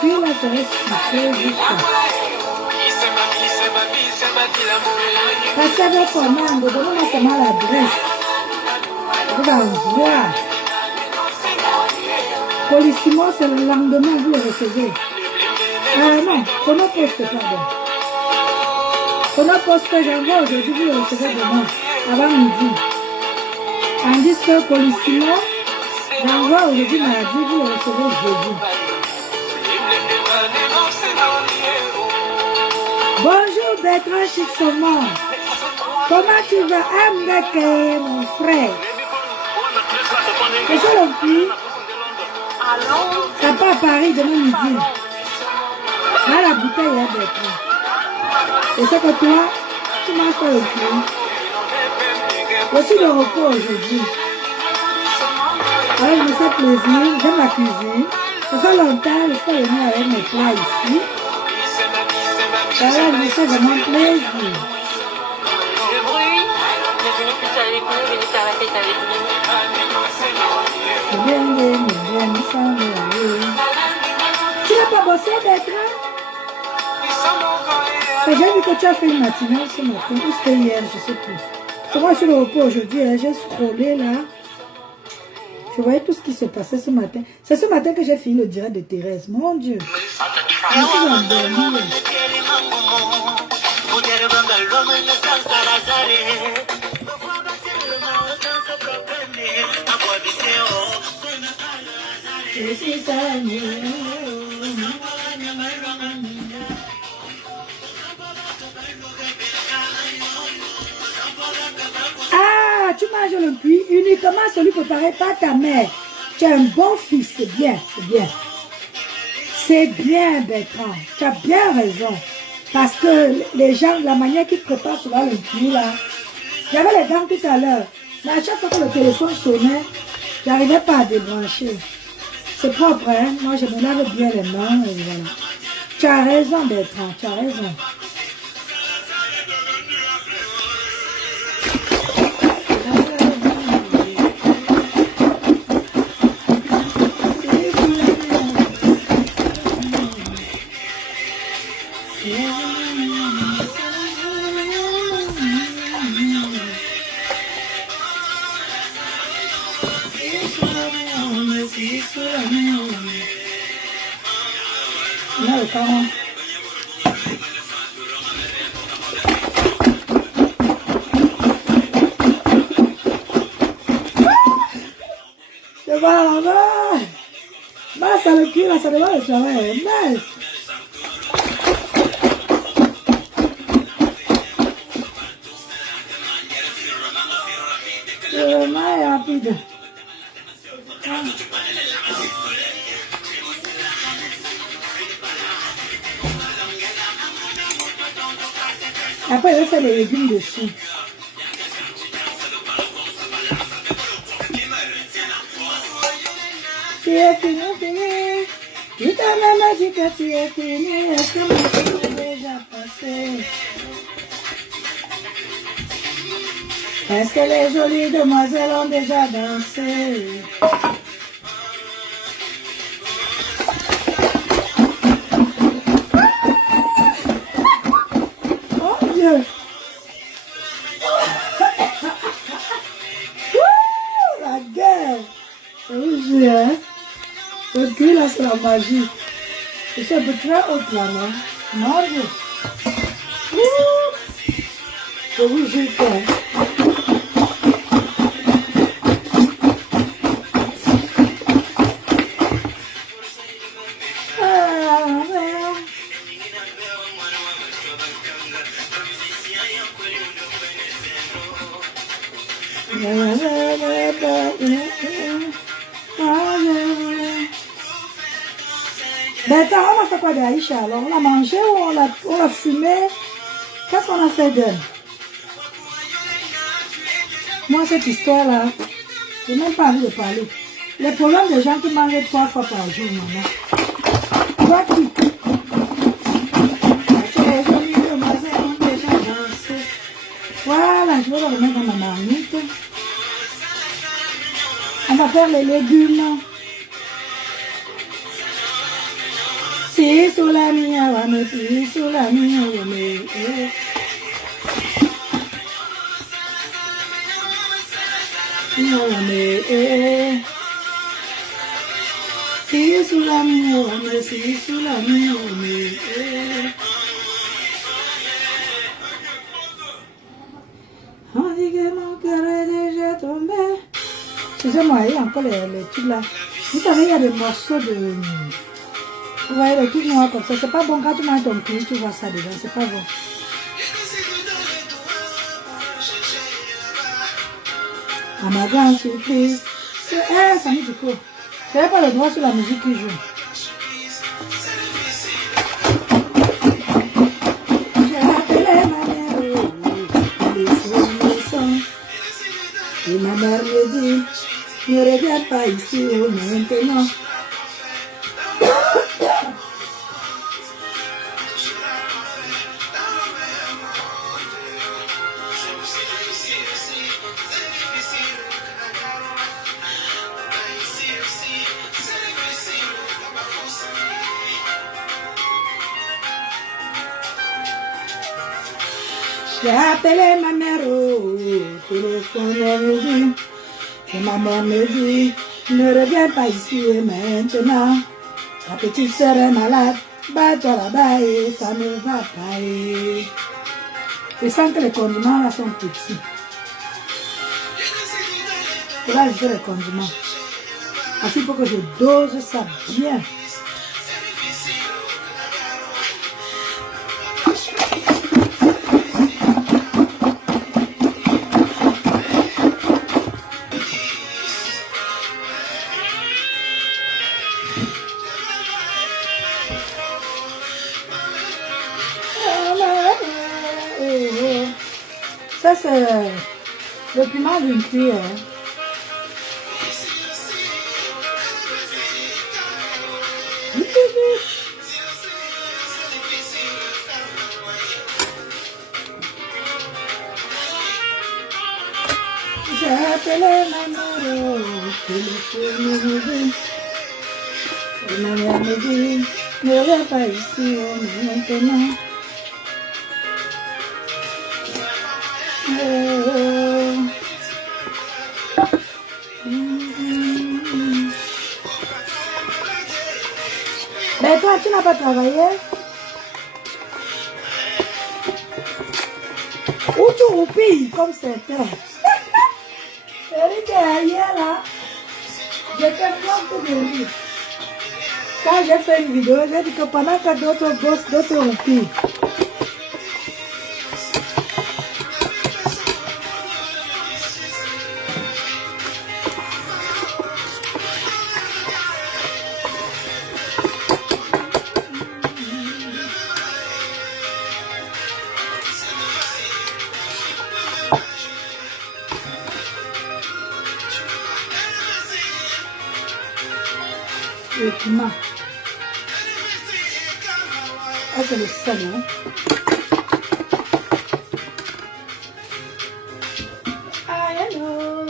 Puis là, ça reste super juste. Parce que avec commande, donnez-moi seulement l'adresse. Vous allez voir. Polissimo, c'est le lendemain, vous le recevez. Ah non, Chrono Post, pardon. Chrono Post, j'envoie aujourd'hui, vous le recevez demain, avant midi. Tandis que Polissimo, j'envoie aujourd'hui mardi, vous le recevez jeudi. Bonjour Bertrand Chixomon. Comment tu vas, Amdake, mon frère? C'est ça le plus? T'as pas à Paris demain midi. Là, la bouteille est Bertrand. Et c'est que toi, tu manges pas le plus. Voici le repos aujourd'hui. Alors, je me fais plaisir, j'aime la cuisine. Ça fait longtemps, je peux venir avec mes plats ici. Alors, je me fais vraiment plaisir. Le bruit, venez plus avec nous, venez faire la fête avec nous. Tu n'as pas bossé, Bertrand? J'ai vu que tu as fait une matinale ce matin, ou c'était hier, je ne sais plus. C'est moi sur le repos aujourd'hui, j'ai scrollé là. Je voyais tout ce qui se passait ce matin. C'est ce matin que j'ai fini le direct de Thérèse. Mon Dieu. Je me suis endormie. Je suis ah, tu manges le puits uniquement celui préparé par ta mère. Tu es un bon fils, c'est bien, c'est bien. C'est bien, Bertrand. Tu as bien raison. Parce que les gens, la manière qu'ils préparent souvent le puits là, j'avais les dents tout à l'heure. Mais à chaque fois que le téléphone sonnait, j'arrivais pas à débrancher. C'est propre, hein? Moi, je me lave bien les mains et voilà. Tu as raison, Bertrand, tu as raison. Là, le caron. C'est pas là-bas. Bah, ça le cul, là, ça devrait le travail. Nice. C'est vraiment rapide. Après, je fais les légumes dessus. Tu es fini, fini. Tu t'as même dit que tu es fini. Est-ce que mon tour est déjà passé? Est-ce que les jolies demoiselles ont déjà dansé? Oh Dieu! La guerre! Oui, hein? Le cul là, c'est la magie. Je suis un peu très haute là, non? Mon Dieu! Je vous jure que... Ben, on a fait quoi d'Aïcha alors? On l'a mangé ou on l'a fumé? Qu'est-ce qu'on a fait d'elle? Moi, cette histoire-là, je n'ai même pas envie de parler. Les problèmes des gens qui mangent 3 fois par jour, maman. Toi qui? Les jolies demoiselles ont déjà dansé. Voilà, je vais le remettre dans ma marmite. On va faire les légumes. Si sous la mia, wame, si sous la mia, wame. Si sous la mia, wame, si sous la mia, wame. On dit que mon cœur est déjà tombé. Excusez-moi, il y a encore les trucs là. Vous savez, il y a des morceaux de... Vous voyez les trucs noirs comme ça. C'est pas bon quand tu manges ton pied, tu vois ça dedans. C'est pas bon. À ma grande surprise. Ça me dit quoi? Je n'avais pas le droit sur la musique qui joue. J'ai appelé ma mère. Et ma mère me dit, ne regarde pas ici maintenant. J'ai appelé ma mère au téléphone, elle me dit, et ma mère me dit, ne reviens pas ici maintenant. Ta petite soeur est malade, bats-toi là-bas et ça ne va pas. Je sens que les condiments là sont petits. Et là, je fais les condiments. Parce qu'il faut que je dose ça bien. Ça, c'est le piment d'une cuillère. J'ai appelé ma mère au téléphone. Et ma mère me dit, ne viens pas ici maintenant. Ben toi, tu n'as pas travaillé? Ou tu roupilles comme c'était? Elle était ailleurs là. J'étais contente de lui. Quand j'ai fait une vidéo, j'ai dit que pendant que d'autres bossent, d'autres ont pris. Le piment. Ah, c'est le sel, hein. Ah, hello.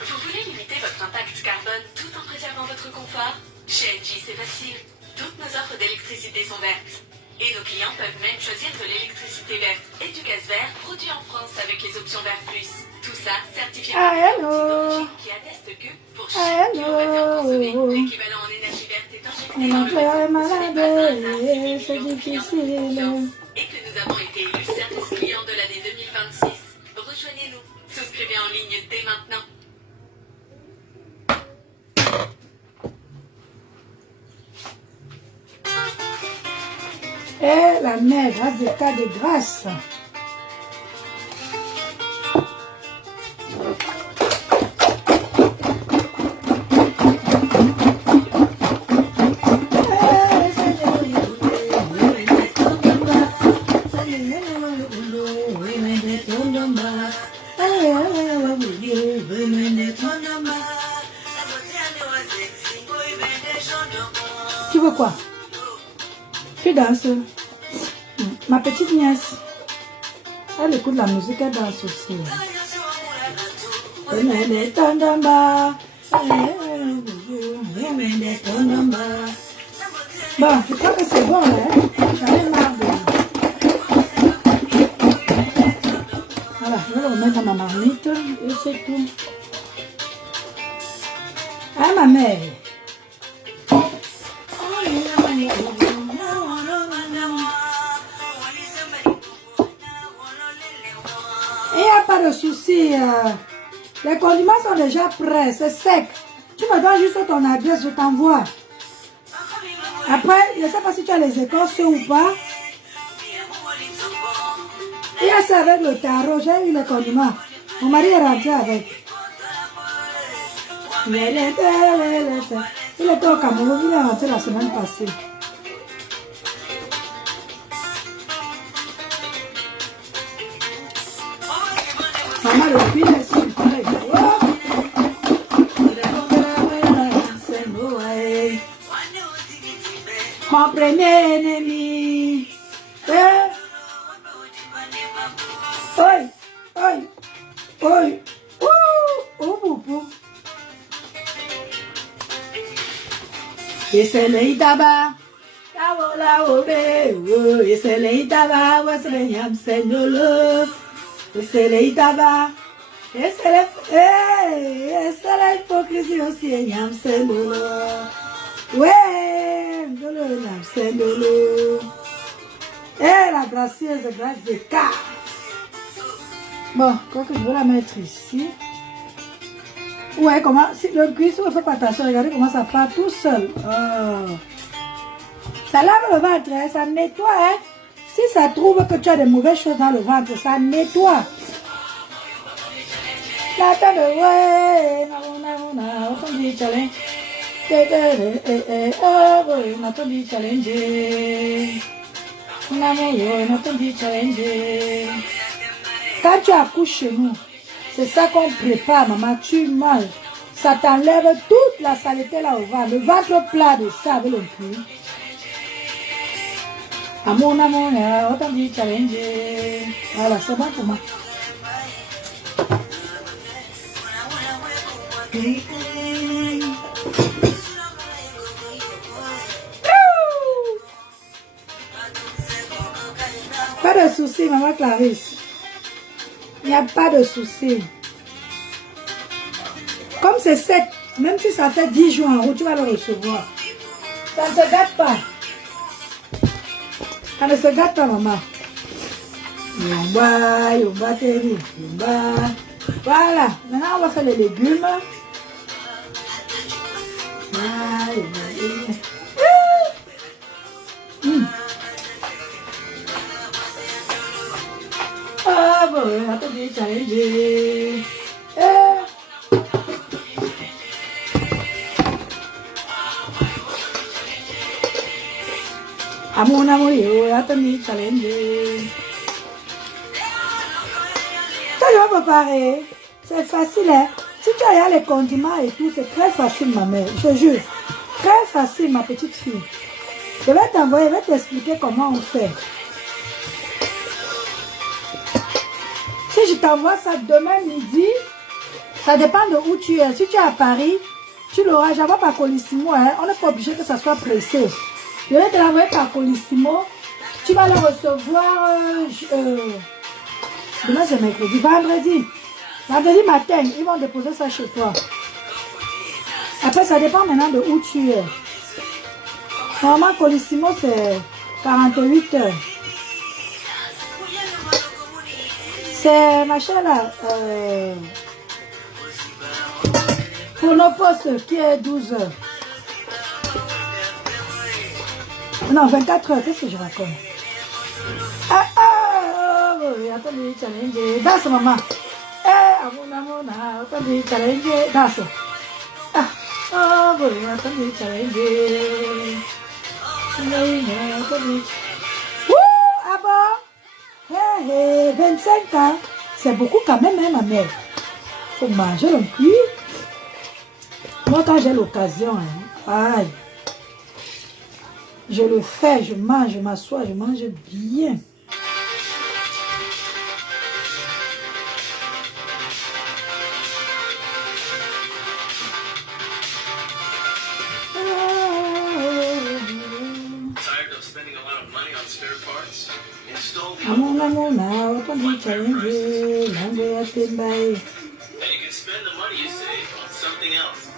Vous voulez limiter votre impact carbone tout en préservant votre confort? Chez Engie, c'est facile. Toutes nos offres d'électricité sont vertes. Et nos clients peuvent même choisir de l'électricité verte et du gaz vert produit en France avec les options Vert Plus. Tout ça certifié par hello. qui atteste que pour chaque kilowattheure consommé, l'équivalent en énergie verte est injecté dans le réseau. C'est difficile. Et que nous avons été élus service client de l'année 2026. Rejoignez-nous. Souscrivez en ligne dès maintenant. Et la mère, grâce des cas de grâce. Tu veux quoi? Tu danses? Ma petite nièce, elle écoute la musique, elle danse aussi. Bon, je crois que c'est bon, hein? J'en ai marre de... Voilà, je vais le remettre dans ma marmite et c'est tout. Ah, ma mère. Il n'y a pas de souci. Les condiments sont déjà prêts, c'est sec. Tu me donnes juste ton adresse, je t'envoie. Après, je ne sais pas si tu as les écorces ou pas. Il y a ça avec le tarot, j'ai eu les condiments. Mon mari est rentré avec. Il était au Cameroun, il est rentré la semaine passée. Maman, le fil est sur le collègue. Mon premier ennemi. Oi, oi, oi. Oh, et c'est le tabac. Et c'est le tabac. C'est les tabac. Et c'est l'hypocrisie aussi. C'est l'eau. Ouais, c'est l'eau. Et la gracieuse grâce de car. Bon, quoi que je vais la mettre ici. Ouais, comment, si le cuisson ne fait pas attention, regardez comment ça part tout seul. Oh. Ça lave le ventre, hein, ça nettoie, hein. Si ça trouve que tu as des mauvaises choses dans le ventre, ça nettoie. La tête de ouais, on dit challenge. On dit challenge. Quand tu accouches chez nous, c'est ça qu'on prépare, maman. Tu manges. Ça t'enlève toute la saleté là au ventre. Le ventre plat de ça avec le cul. Amour, autant dit challenge. Voilà, c'est bon pour moi. Pas de souci, maman Clarisse. Il n'y a pas de souci. Comme c'est sec, même si ça fait 10 jours en route, tu vas le recevoir. Ça ne se gâte pas. Ça ne se gâte pas, maman. Yomba, yomba, teddy, yomba. Voilà, maintenant on va faire les légumes. Ah, yomba, ah bon, attendez, challenge. Amour, amour, attendez, challenge. Ça, je vais préparer. C'est facile, hein. Si tu as les condiments et tout, c'est très facile, ma mère. Je te jure. Très facile, ma petite fille. Je vais t'envoyer, je vais t'expliquer comment on fait. Si je t'envoie ça demain midi, ça dépend de où tu es. Si tu es à Paris, tu l'auras. J'envoie par Colissimo, hein. On n'est pas obligé que ça soit pressé. Je vais te l'envoyer par Colissimo. Tu vas le recevoir demain c'est mercredi. Vendredi matin, ils vont déposer ça chez toi. Après, ça dépend maintenant de où tu es. Normalement, Colissimo, c'est 48 heures. C'est machin là. Pour nos postes qui est 12 heures. Non, 24 heures. Qu'est-ce que je raconte? Attendez, challenge. Danse, maman. Attendez, challenge. Danse. Attendez, challenge. Ah bon? Hey, 25 ans. C'est beaucoup quand même, hein, ma mère. Faut manger non plus. Moi, quand j'ai l'occasion, hein, aïe. Je le fais, je mange, je m'assois, je mange bien. Challenge, And you can spend the money you save on something else.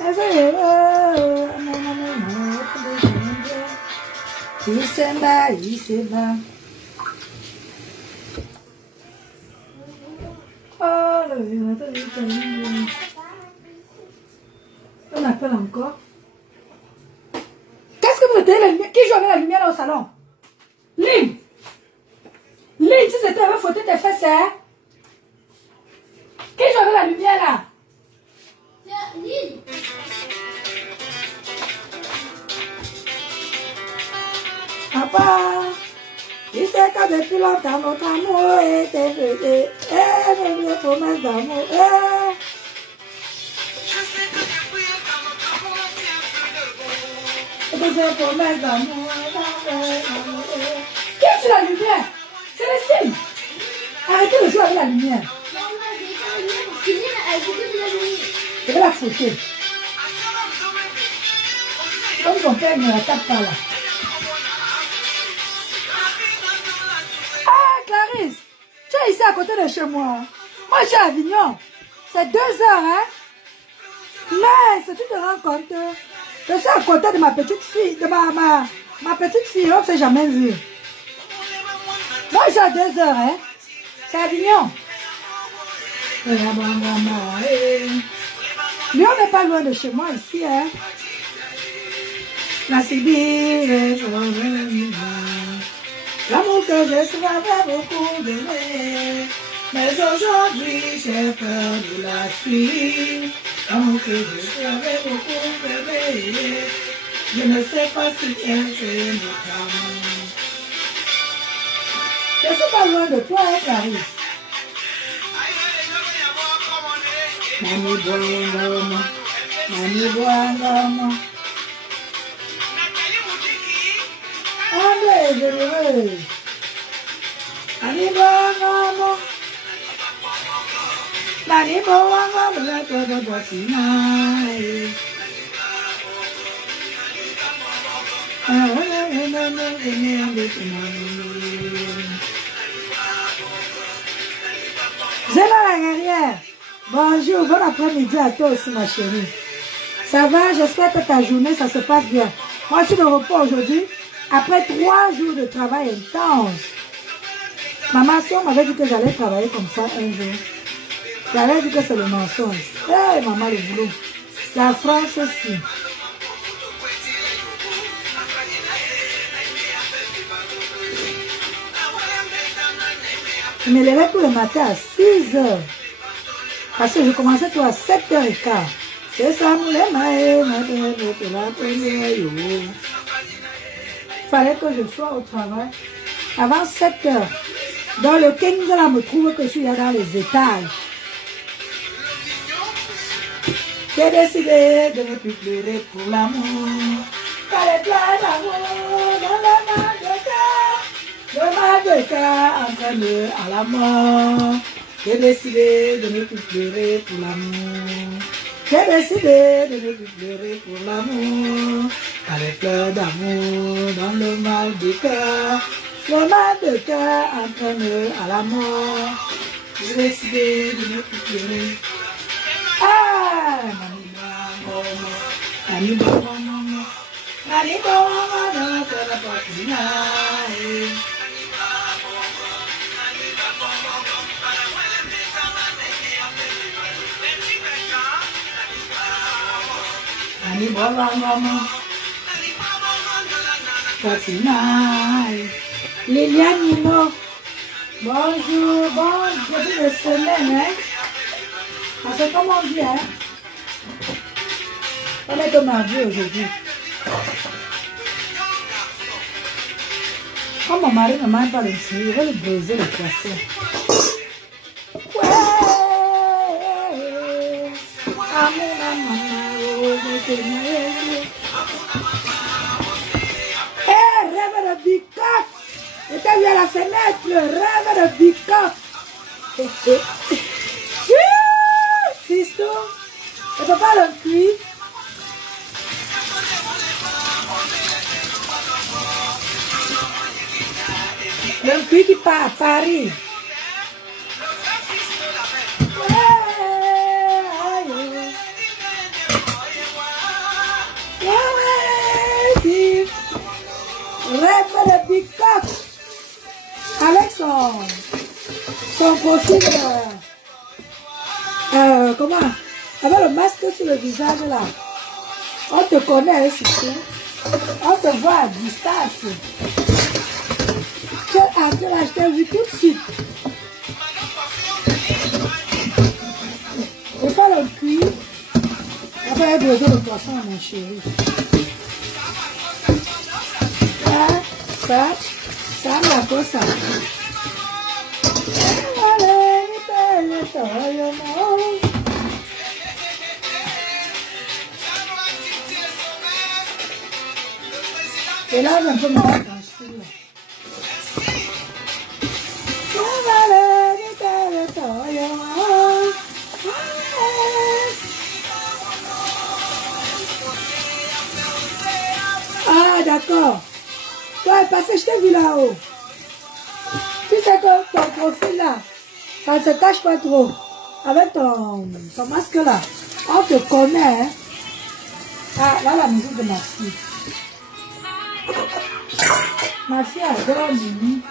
On appelle encore. Qu'est-ce que vous êtes la lumière? Qui joue avec la lumière au salon? Lynn! Lynn, si c'était avec photo tes fesses, hein? Qui joue avec la lumière là? Lynn! Papa, il sait que depuis longtemps notre amour était venu. Mes promesses d'amour. Mes promesses d'amour. Qu'est-ce que la lumière? C'est le signe. Arrêtez de jouer avec la lumière. Je vais la foutre. Comme son père ne la tape pas là. Ah, Clarisse, tu es ici à côté de chez moi. Moi, je suis à Avignon. C'est 2 heures, hein? Mais, si tu te rends compte, je suis à côté de ma petite fille, de ma petite fille, on ne s'est jamais vu. Moi, je suis à 2 heures, hein? C'est Avignon. Lui, on n'est pas loin de chez moi ici, hein? La Sibire, l'amour que je savais beaucoup donner, mais aujourd'hui j'ai peur de la fuir. L'amour que je savais beaucoup donner, je ne sais pas si elle c'est notre amour. Je ne suis pas loin de toi, hein, Clarisse. Mami Boangama, Mami Boangama. Allez, je le veux. Mami Boangama. Mami Boangama, la toda bocinae. Zéna la guerrière. Bonjour, bon après-midi à toi aussi ma chérie. Ça va, j'espère que ta journée ça se passe bien. Moi je suis de repos aujourd'hui, après 3 jours de travail intense. Maman, si on m'avait dit que j'allais travailler comme ça un jour, j'allais dire que c'est le mensonge. Hey, maman, le boulot. La France aussi. Je me levais tous les matins à 6 heures. Parce que je commençais tout à 7h15. C'est ça, il fallait que je sois au travail avant 7 heures. Dans le 15 là, me trouve que je suis là dans les étages. J'ai décidé de ne plus pleurer pour l'amour. Car les pleurs d'amour dans le mal de cœur entraîne à la mort. J'ai décidé de ne plus pleurer pour l'amour. J'ai décidé de ne plus pleurer pour l'amour. Car les pleurs d'amour dans le mal de cœur. Le mal de cœur entraîne à la mort. J'ai décidé de ne plus pleurer. Ah, Mani Liliane Nino, bonjour, bon début de semaine, hein? C'est comme on dit, hein? On est au mardi aujourd'hui. Comme mon mari ne mange pas le chou, je vais lui briser le poisson. Ouais! Hey, rêve de bicoque! J'étais vu à la fenêtre, rêve de bicoque! Fiston, et papa le cuit. Le cuit qui part à Paris. Rêve de bicoque avec son profil. Comment? Avec le masque sur le visage là. On te connaît, surtout. On te voit à distance. Je t'ai vu tout de suite. Il faut le cuire. Après, il y a besoin de poisson, mon chéri. Ça, la cosa. Et là, on peut mettre un style. Ah, d'accord. Ouais, parce que je t'ai vu là-haut. Tu sais que ton profil là, ça ne se cache pas trop. Avec ton masque là, on te connaît. Hein? Ah, là, la musique de ma fille. Ma fille adore Mimi.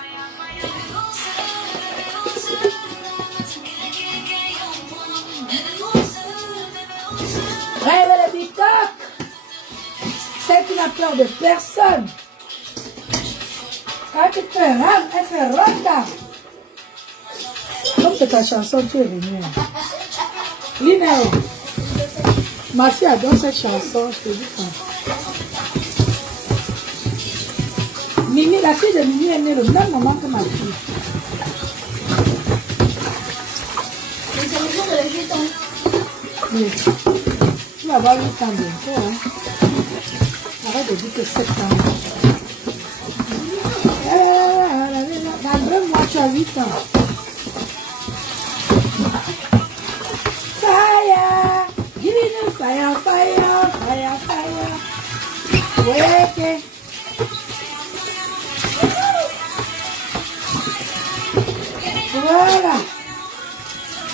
Rêve le bicoque. C'est qui n'a peur de personne. Quand tu fais rame, elle fait ronda. Comme c'est ta chanson, tu es venue. Linéo. Ma fille adore cette chanson, je te dis pas. Mimi, la fille de Mimi est née le même moment que ma fille. Mais c'est le jour de la jeton. Oui. Tu vas avoir 8 ans bientôt, hein. Arrête de dire que 7 ans. Dans 2 mois, tu as 8 ans. Fire! Give me the fire, fire, fire, fire. Ouais, voilà.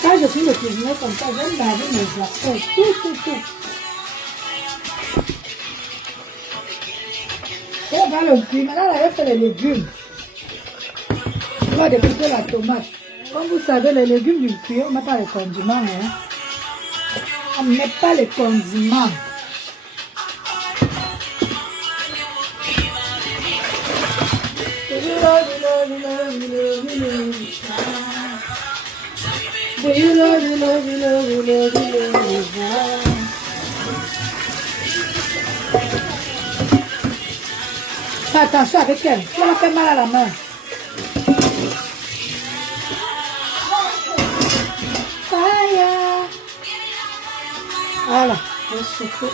Quand je finis de cuisiner comme ça, j'aime laver mes affaires. Tout. Et dans le cuit, maintenant, elle avait fait les légumes. va découper la tomate. Comme vous savez, les légumes d'une cuillère, on ne met pas les condiments. Hein. On ne met pas les condiments. Fais attention avec elle, tu vas faire mal à la main. Fire. Voilà, je souffle.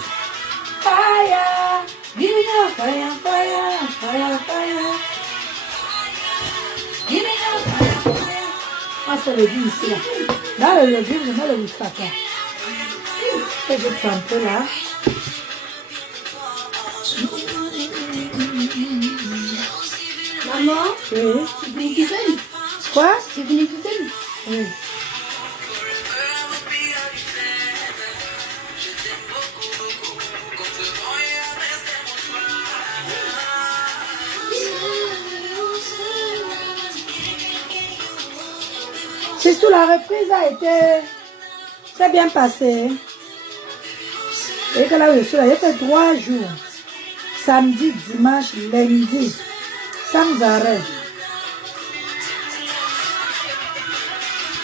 Fire. Give me your fire, fire, fire, fire. Give me your fire, fire. Ah, c'est le légume ici, là. Dans le légume, je mets le moussaka. Et je prends un peu là. Maman, Oui. tu finis tout seul? Quoi? Tu finis tout seul? Oui. C'est sous la reprise a été... C'est bien passé. Et que là où je suis là, j'ai fait 3 jours. Samedi, dimanche, lundi. Sans arrêt.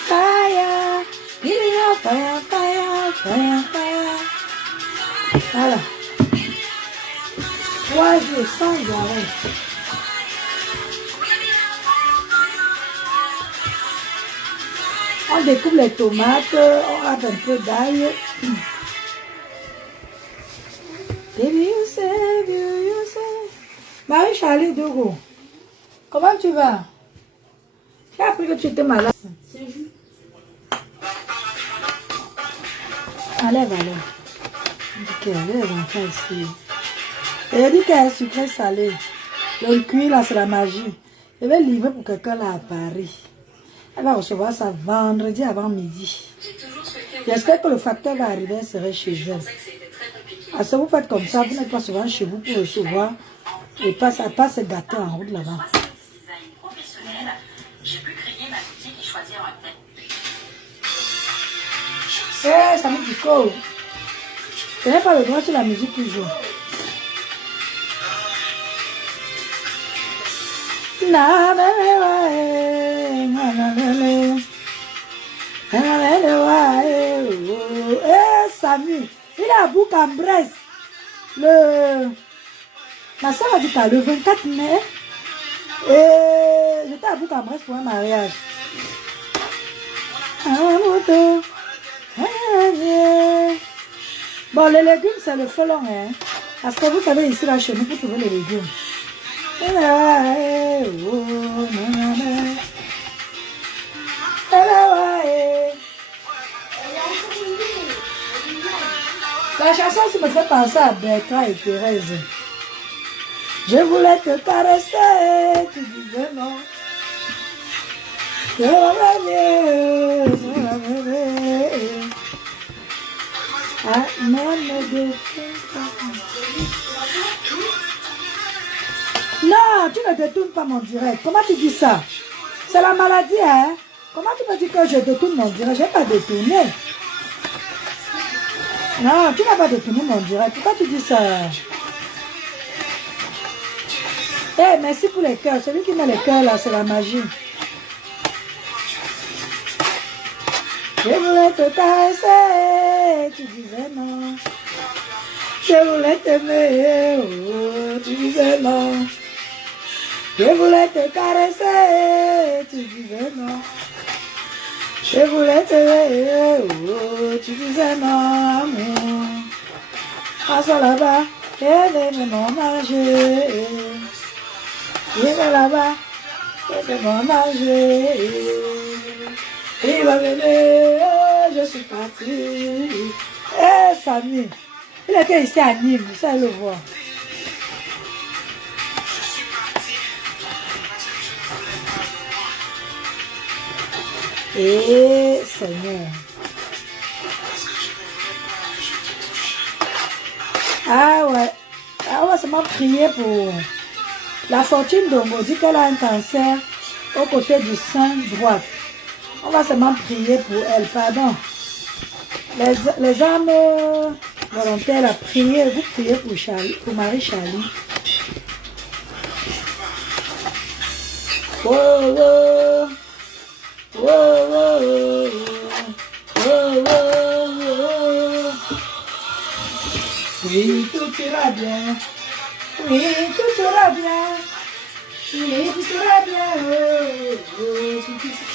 Fire, give me your fire, fire, fire, fire. Voilà. 3 jours sans arrêt. On découpe les tomates, on râpe un peu d'ail. Baby, you say, you say. Marie-Charlie Dogo, comment tu vas? J'ai appris que tu étais malade. Enlève alors. Elle dit qu'elle a les enfants ici. Et elle dit qu'elle est sucrée salée. Le cuir là, c'est la magie. Je vais livrer pour quelqu'un là à Paris. Elle va recevoir ça vendredi avant midi. J'espère que le facteur va arriver, elle serait chez elle. Alors, si vous faites comme ça, vous n'êtes pas souvent chez vous pour recevoir et pas se gâter en route là-bas. Eh, ça me dit quoi? Tu n'as pas le droit sur la musique toujours. Samu, il est à Bourg-en-Bresse. Ma soeur a dit qu'à le 24 mai, j'étais à Bourg-en-Bresse pour un mariage. Bon, les légumes, c'est le folon, hein. Parce que vous savez, ici, là, chez nous, pour trouver les légumes. La chanson ça me fait penser à Bertrand et Thérèse. Je voulais te caresser, tu disais non. Je ah, non, tu ne détournes pas mon direct. Comment tu dis ça? C'est la maladie, hein? Comment tu peux dire que je détourne mon direct? Je n'ai pas détourné. Non, tu n'as pas détourné mon direct. Pourquoi tu dis ça? Eh, hey, merci pour les cœurs. Celui qui met les cœurs là, c'est la magie. Je voulais te caresser, tu disais non. Je voulais t'aimer, oh, tu disais non. Je voulais te caresser, tu disais non. Je voulais t'aimer, oh, tu disais non, amour. Passons là-bas, et venez-moi manger. Viens là-bas, et venez-moi manger. Il va venir, je suis partie. Eh, Samy, il était ici à Nîmes, ça le voit. Eh, Seigneur. Ah ouais, on va seulement prier pour la fortune d'Ongo. Dit qu'elle a un cancer au côté du sein droit. On va seulement prier pour elle, pardon. Les âmes volontaires à prier, vous priez pour Charlie, pour Marie Charlie. Oh, oh, oh, oh, oh, oh, oh. Oui, tout ira bien. Oui, tout ira bien. Oui, tout ira bien. Oh, oh, tout ira bien.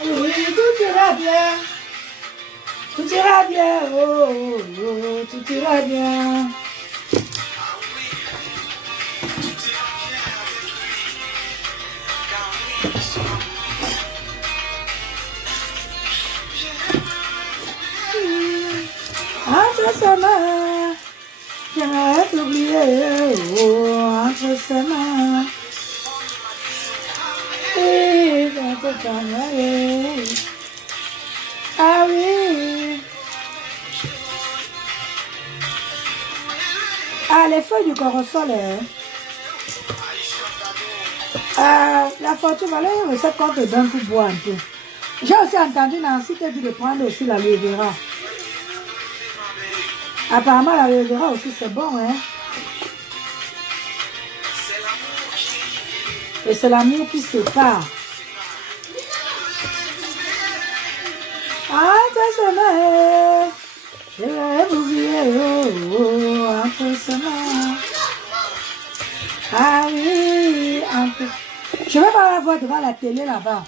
Oui, tout ira bien. Tout ira bien. Oh, oh, oh, tout ira bien. Entre ses mains, j'aimerais t'oublier. Oh, entre ses mains. Et dans ton travail. Ah oui. Ah, les feuilles du corosol. La fortune, voilà une recette qu'on te donne pour boire un peu. J'ai aussi entendu Nancy te dit de prendre aussi la aloe vera. Apparemment, la aloe vera aussi c'est bon, hein. Et c'est l'amour qui sépare. Entre ses mains, je vais oublier, oh, entre ses mains. Ah oui, entre... Je vais pas la voir devant la télé là-bas.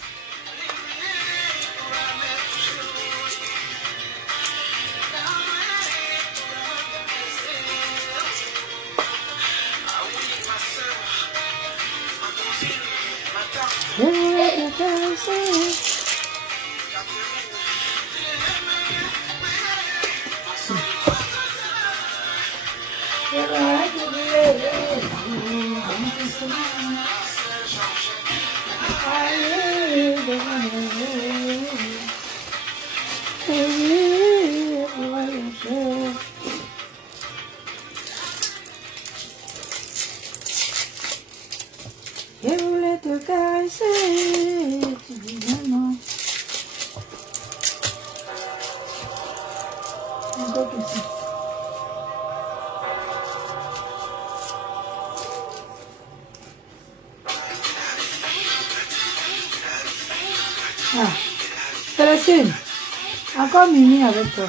Je voulais te caresser, tu dis non. Encore ici. Ah, Célestine, encore Mimi avec toi.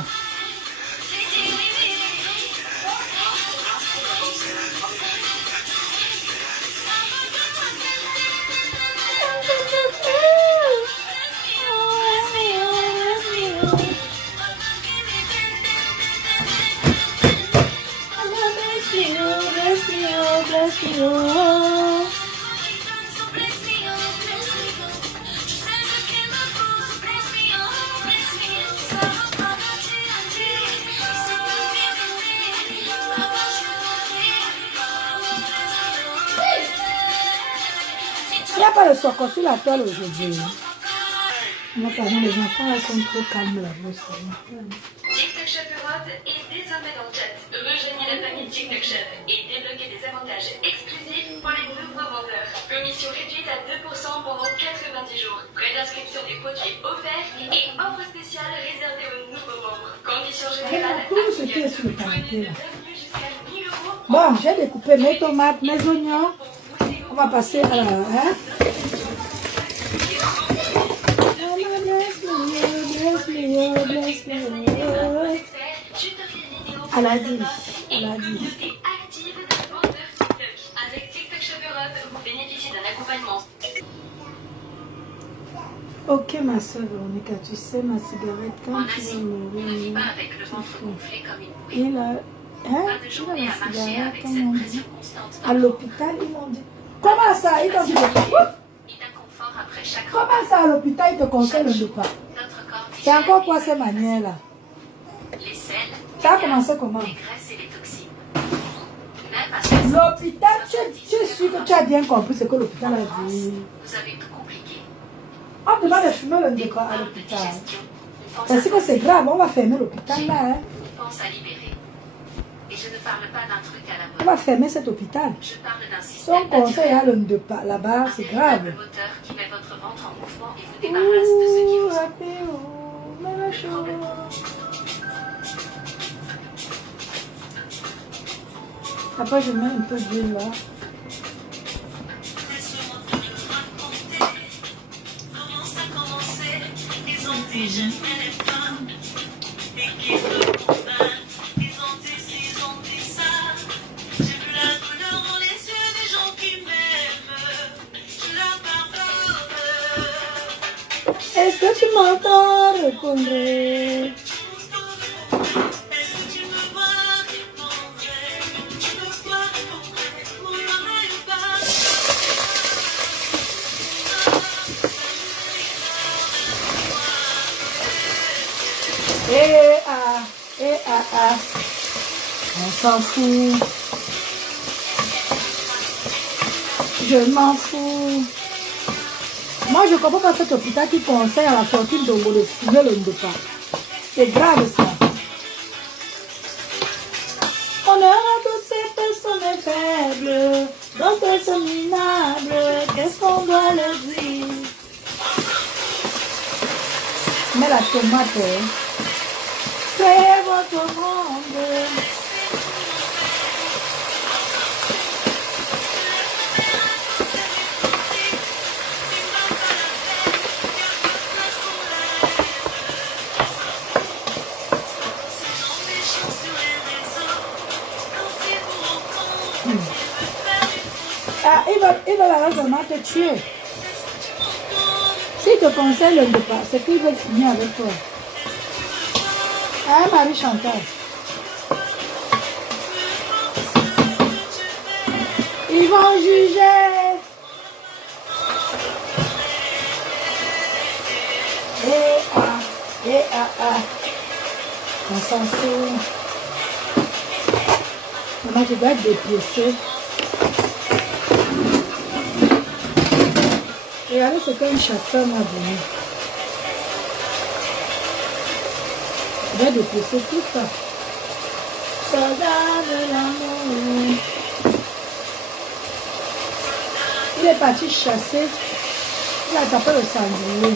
Il n'y a pas de soco sur la toile aujourd'hui. Non, pardon, les enfants elles sont trop calmes là-bas. TikTok Shop Europe est désormais dans le chat. Rejoignez la famille TikTok Shop et débloquez des avantages exclusifs pour les nouveaux vendeurs. Commission réduite à 2% pendant 90 jours. Frais d'inscription des produits offerts et offres spéciales réservées aux nouveaux membres. Conditions générales applicables. Jusqu'à 1000 €. Bon, j'ai découpé mes tomates, mes oignons. On va passer à la... Hein? Elle a dit. Avec TikTok Shop Europe, vous bénéficiez d'un accompagnement. Ok, ma soeur Véronica, tu sais, ma cigarette, quand En tu vas Asie, ne marchez mourir, pas avec le ventre gonflé comme une poule. il a... Hein? Pas de Il a journée la à marcher cigarette, avec comme cette on dit. pression constante. À l'hôpital, ils m'ont dit... Comment ça? Ils t'ont dit... Et d'inconfort après chaque repas. Comment ça, à l'hôpital, ils te conseillent le repas? Notre corps C'est encore digère quoi les ces manières-là? les sels, Ça a les commencé gaz, comment? les graisses et les toxines. Même à 60, L'hôpital, tu es sûr que tu as bien compris ce que l'hôpital a dit. vous avez tout compliqué. On te demande de fumer le décor à Parle de l'hôpital. digestion. Une pense Parce à que c'est grave, on va fermer l'hôpital là. Hein. une pense à libérer. Et je ne parle pas d'un truc à la On mode. va fermer cet hôpital. Je parle d'un Son système conseil à naturel. le là-bas, c'est Un grave. véritable moteur qui met votre ventre en mouvement et vous débarrasse de ce qui vous Après, je mets un peu d'huile là. Est-ce que tu m'entends répondre? On s'en fout. Je m'en fous. Moi, je ne comprends pas cet hôpital qui conseille à la sortie de fumer le ndopa. C'est grave ça. On aura toutes ces personnes faibles, d'autres sont minables. Qu'est-ce qu'on doit leur dire? Mais la tomate, créez votre monde. Ah, il va vraiment te tuer. S'il te conseille le départ, c'est qu'il veut finir avec toi. Ah, Marie Chantal. Ils vont juger. On s'en fout. Maintenant, je dois être dépiécée. Regardez ce qu'un chasseur m'a donné. Je vais dépiécer tout ça. Soldat de l'amour. Il est parti chasser. Il a tapé le sanglier.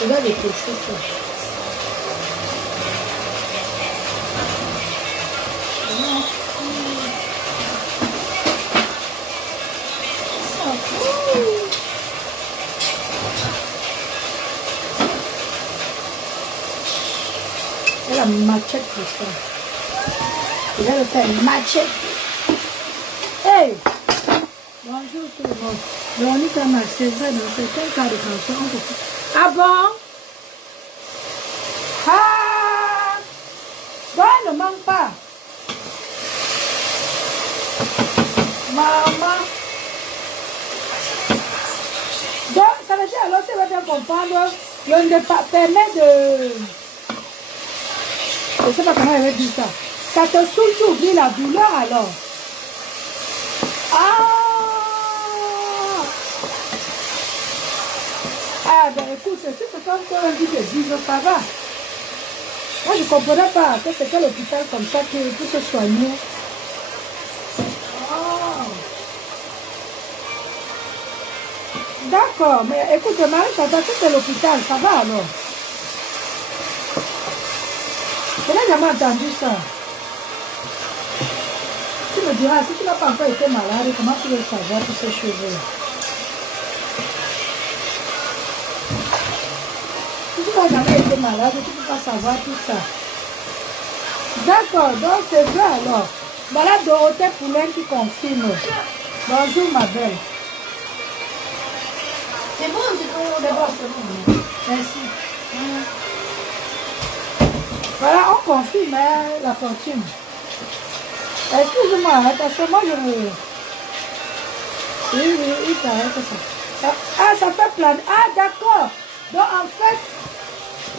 Je vais dépiécer ça. Et la machette pour ça. Je vais le faire machette. Hey! Bonjour tout le monde. Véronique a marché vrai dans certains cas de cancer. Ah bon? Ah! Bon, elle ne manque pas. Maman. Donc, ça veut dire alors, tu vas bien comprendre, le ne permet de... Je ne sais pas comment elle va dire ça. Ça te saoule, tu oublies la douleur alors. Ah ben écoute, si c'est comme toi on dit de vivre, ça va. Moi je ne comprenais pas que c'était l'hôpital comme ça pour se soigner. D'accord, mais écoute, Marie Chantal, c'est l'hôpital, ça va alors. Je n'ai jamais entendu ça. Tu me diras, si tu n'as pas encore été malade, comment tu veux savoir tous ces cheveux? Si tu n'as jamais été malade, tu ne peux pas savoir tout ça. D'accord, donc c'est vrai alors. Voilà Dorothée Poulain qui confirme. Bonjour ma belle. C'est bon, c'est D'abord, c'est bon. Merci. Voilà, on confirme la fortune. Excuse-moi, parce que moi je me... Oui, il paraît que ça... Ah, ça fait plein... Ah, d'accord. Donc en fait,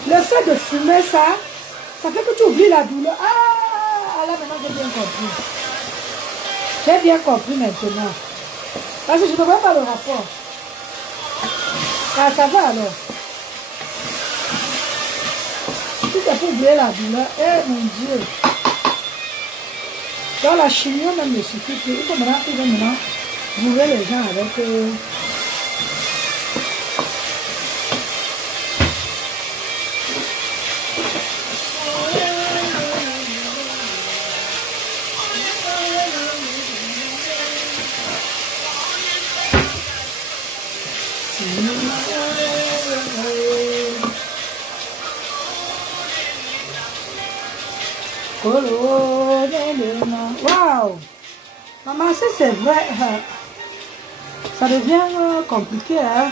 le fait de fumer ça, ça fait que tu oublies la douleur. Ah, là maintenant j'ai bien compris. J'ai bien compris maintenant. Parce que je ne vois pas le rapport. Ah, ça va alors. Si c'est pour oublier la douleur, eh mon Dieu. Dans la chimio même ne suffit plus. Il faut maintenant bourrer les gens avec... Waouh! Maman, ça c'est vrai. Ça devient compliqué. Hein?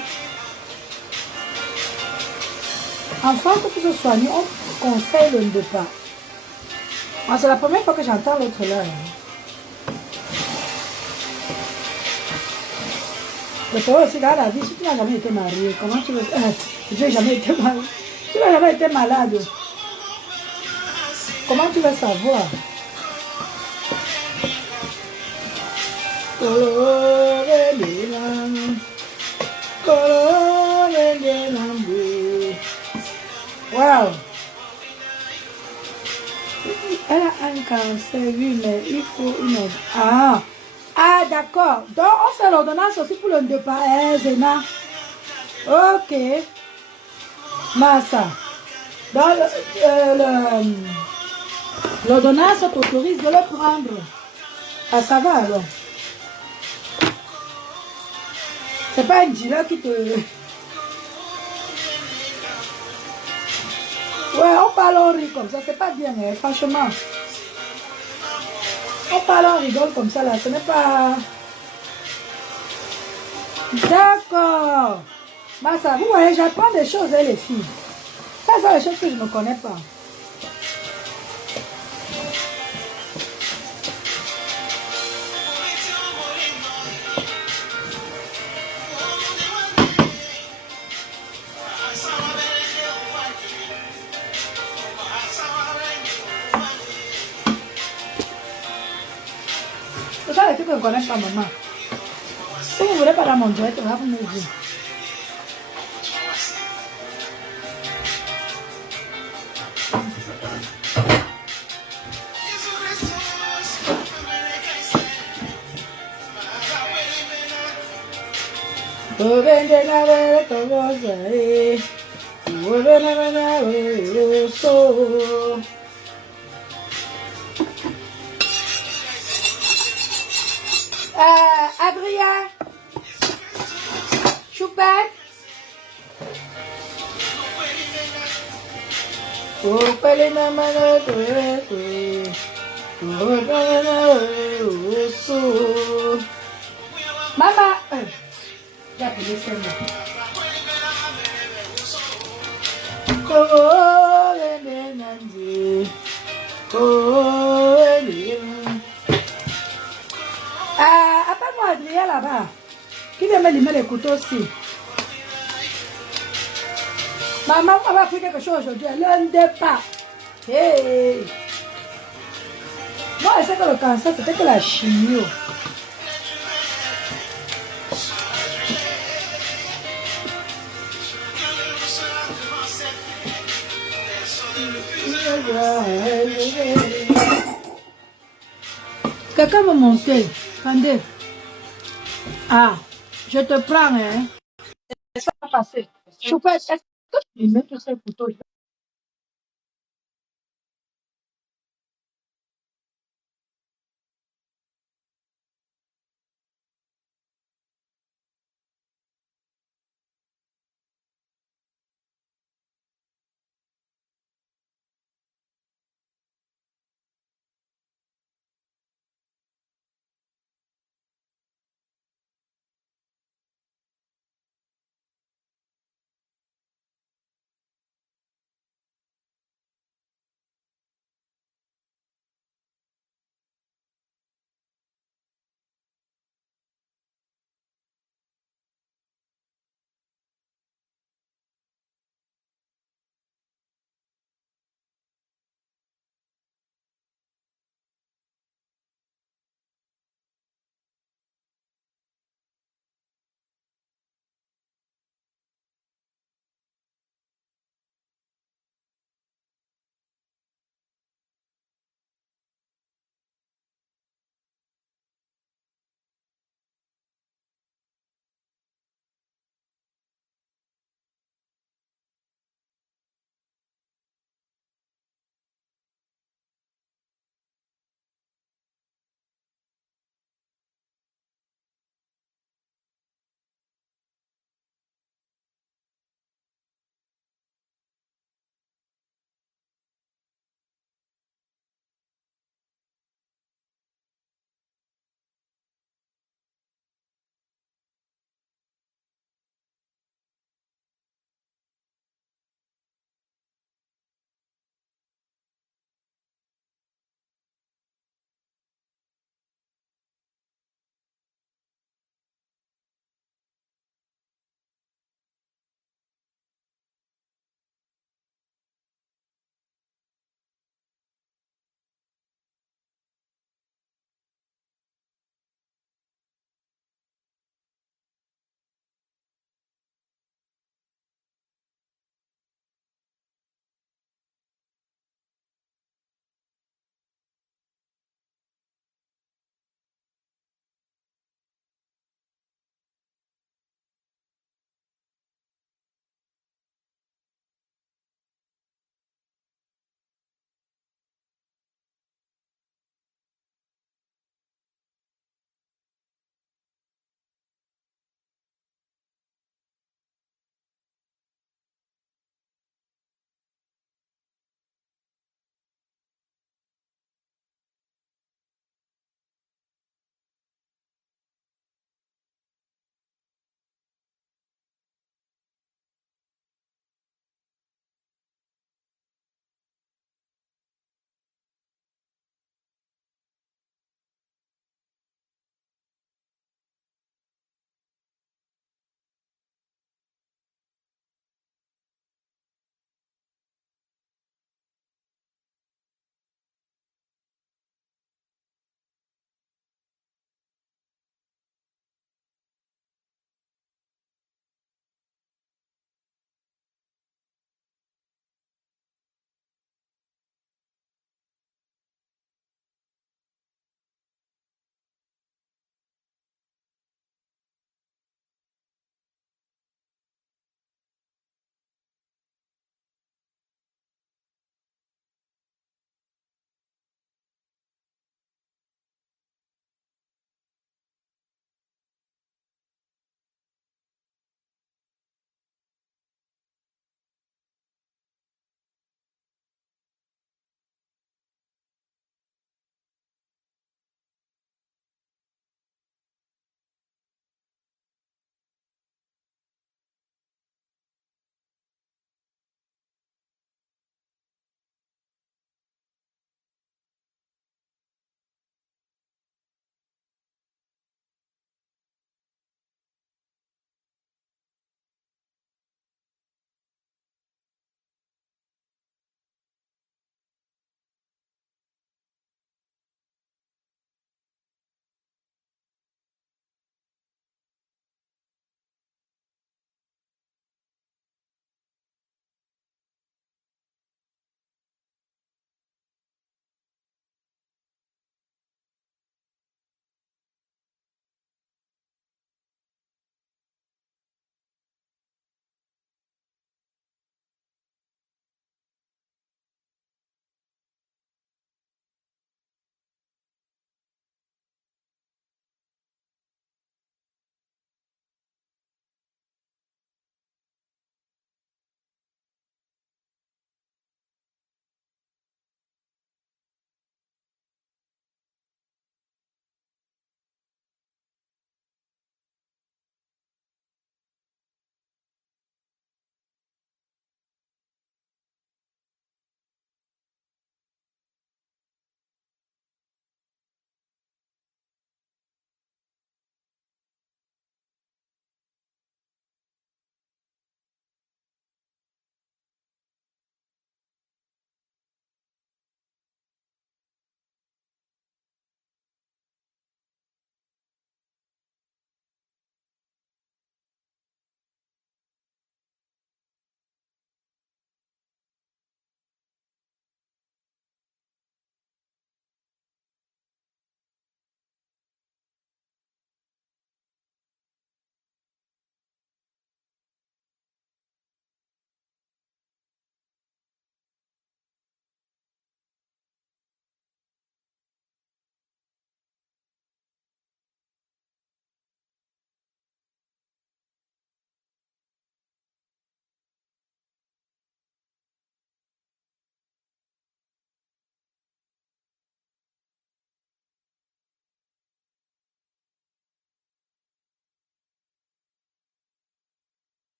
En France, pour se soigner, on conseille le départ. C'est la première fois que j'entends l'autre là. Hein. Le problème aussi dans la vie, si tu n'as jamais été marié, comment tu veux... je n'ai jamais été marié. Tu n'as jamais été malade. Comment tu vas savoir? Wow! Elle a un cancer, oui, mais il faut une... Ah, d'accord. Donc, on fait l'ordonnance aussi pour le départ. Zéna. Ok. Massa. Donc, l'ordonnance t'autorise de le prendre. Ah, ça va alors. C'est pas un dealer qui te... Ouais, on parle, on rit comme ça, c'est pas bien, hein, franchement. On parle, on rigole comme ça, là, ce n'est pas... D'accord. Massa, vous voyez, j'apprends des choses, hein, les filles. Ça, c'est des choses que je ne connais pas. C'est ça les trucs que je ne connais pas, maman. Si vous ne voulez pas dans mon direct, on va vous me dire. Adrien, Choupette, maman, j'ai appelé celle-là. Appelle-moi Adrien là-bas. Qui vient me limer les couteaux aussi. Maman, on va faire quelque chose aujourd'hui. L'un départ. Hey. Moi, je sais que le cancer, c'était que la chimio. Quelqu'un va monter. Attendez. Ah, je te prends, hein. Ça va passer. Choupette, est-ce que tu mets tous ces couteaux?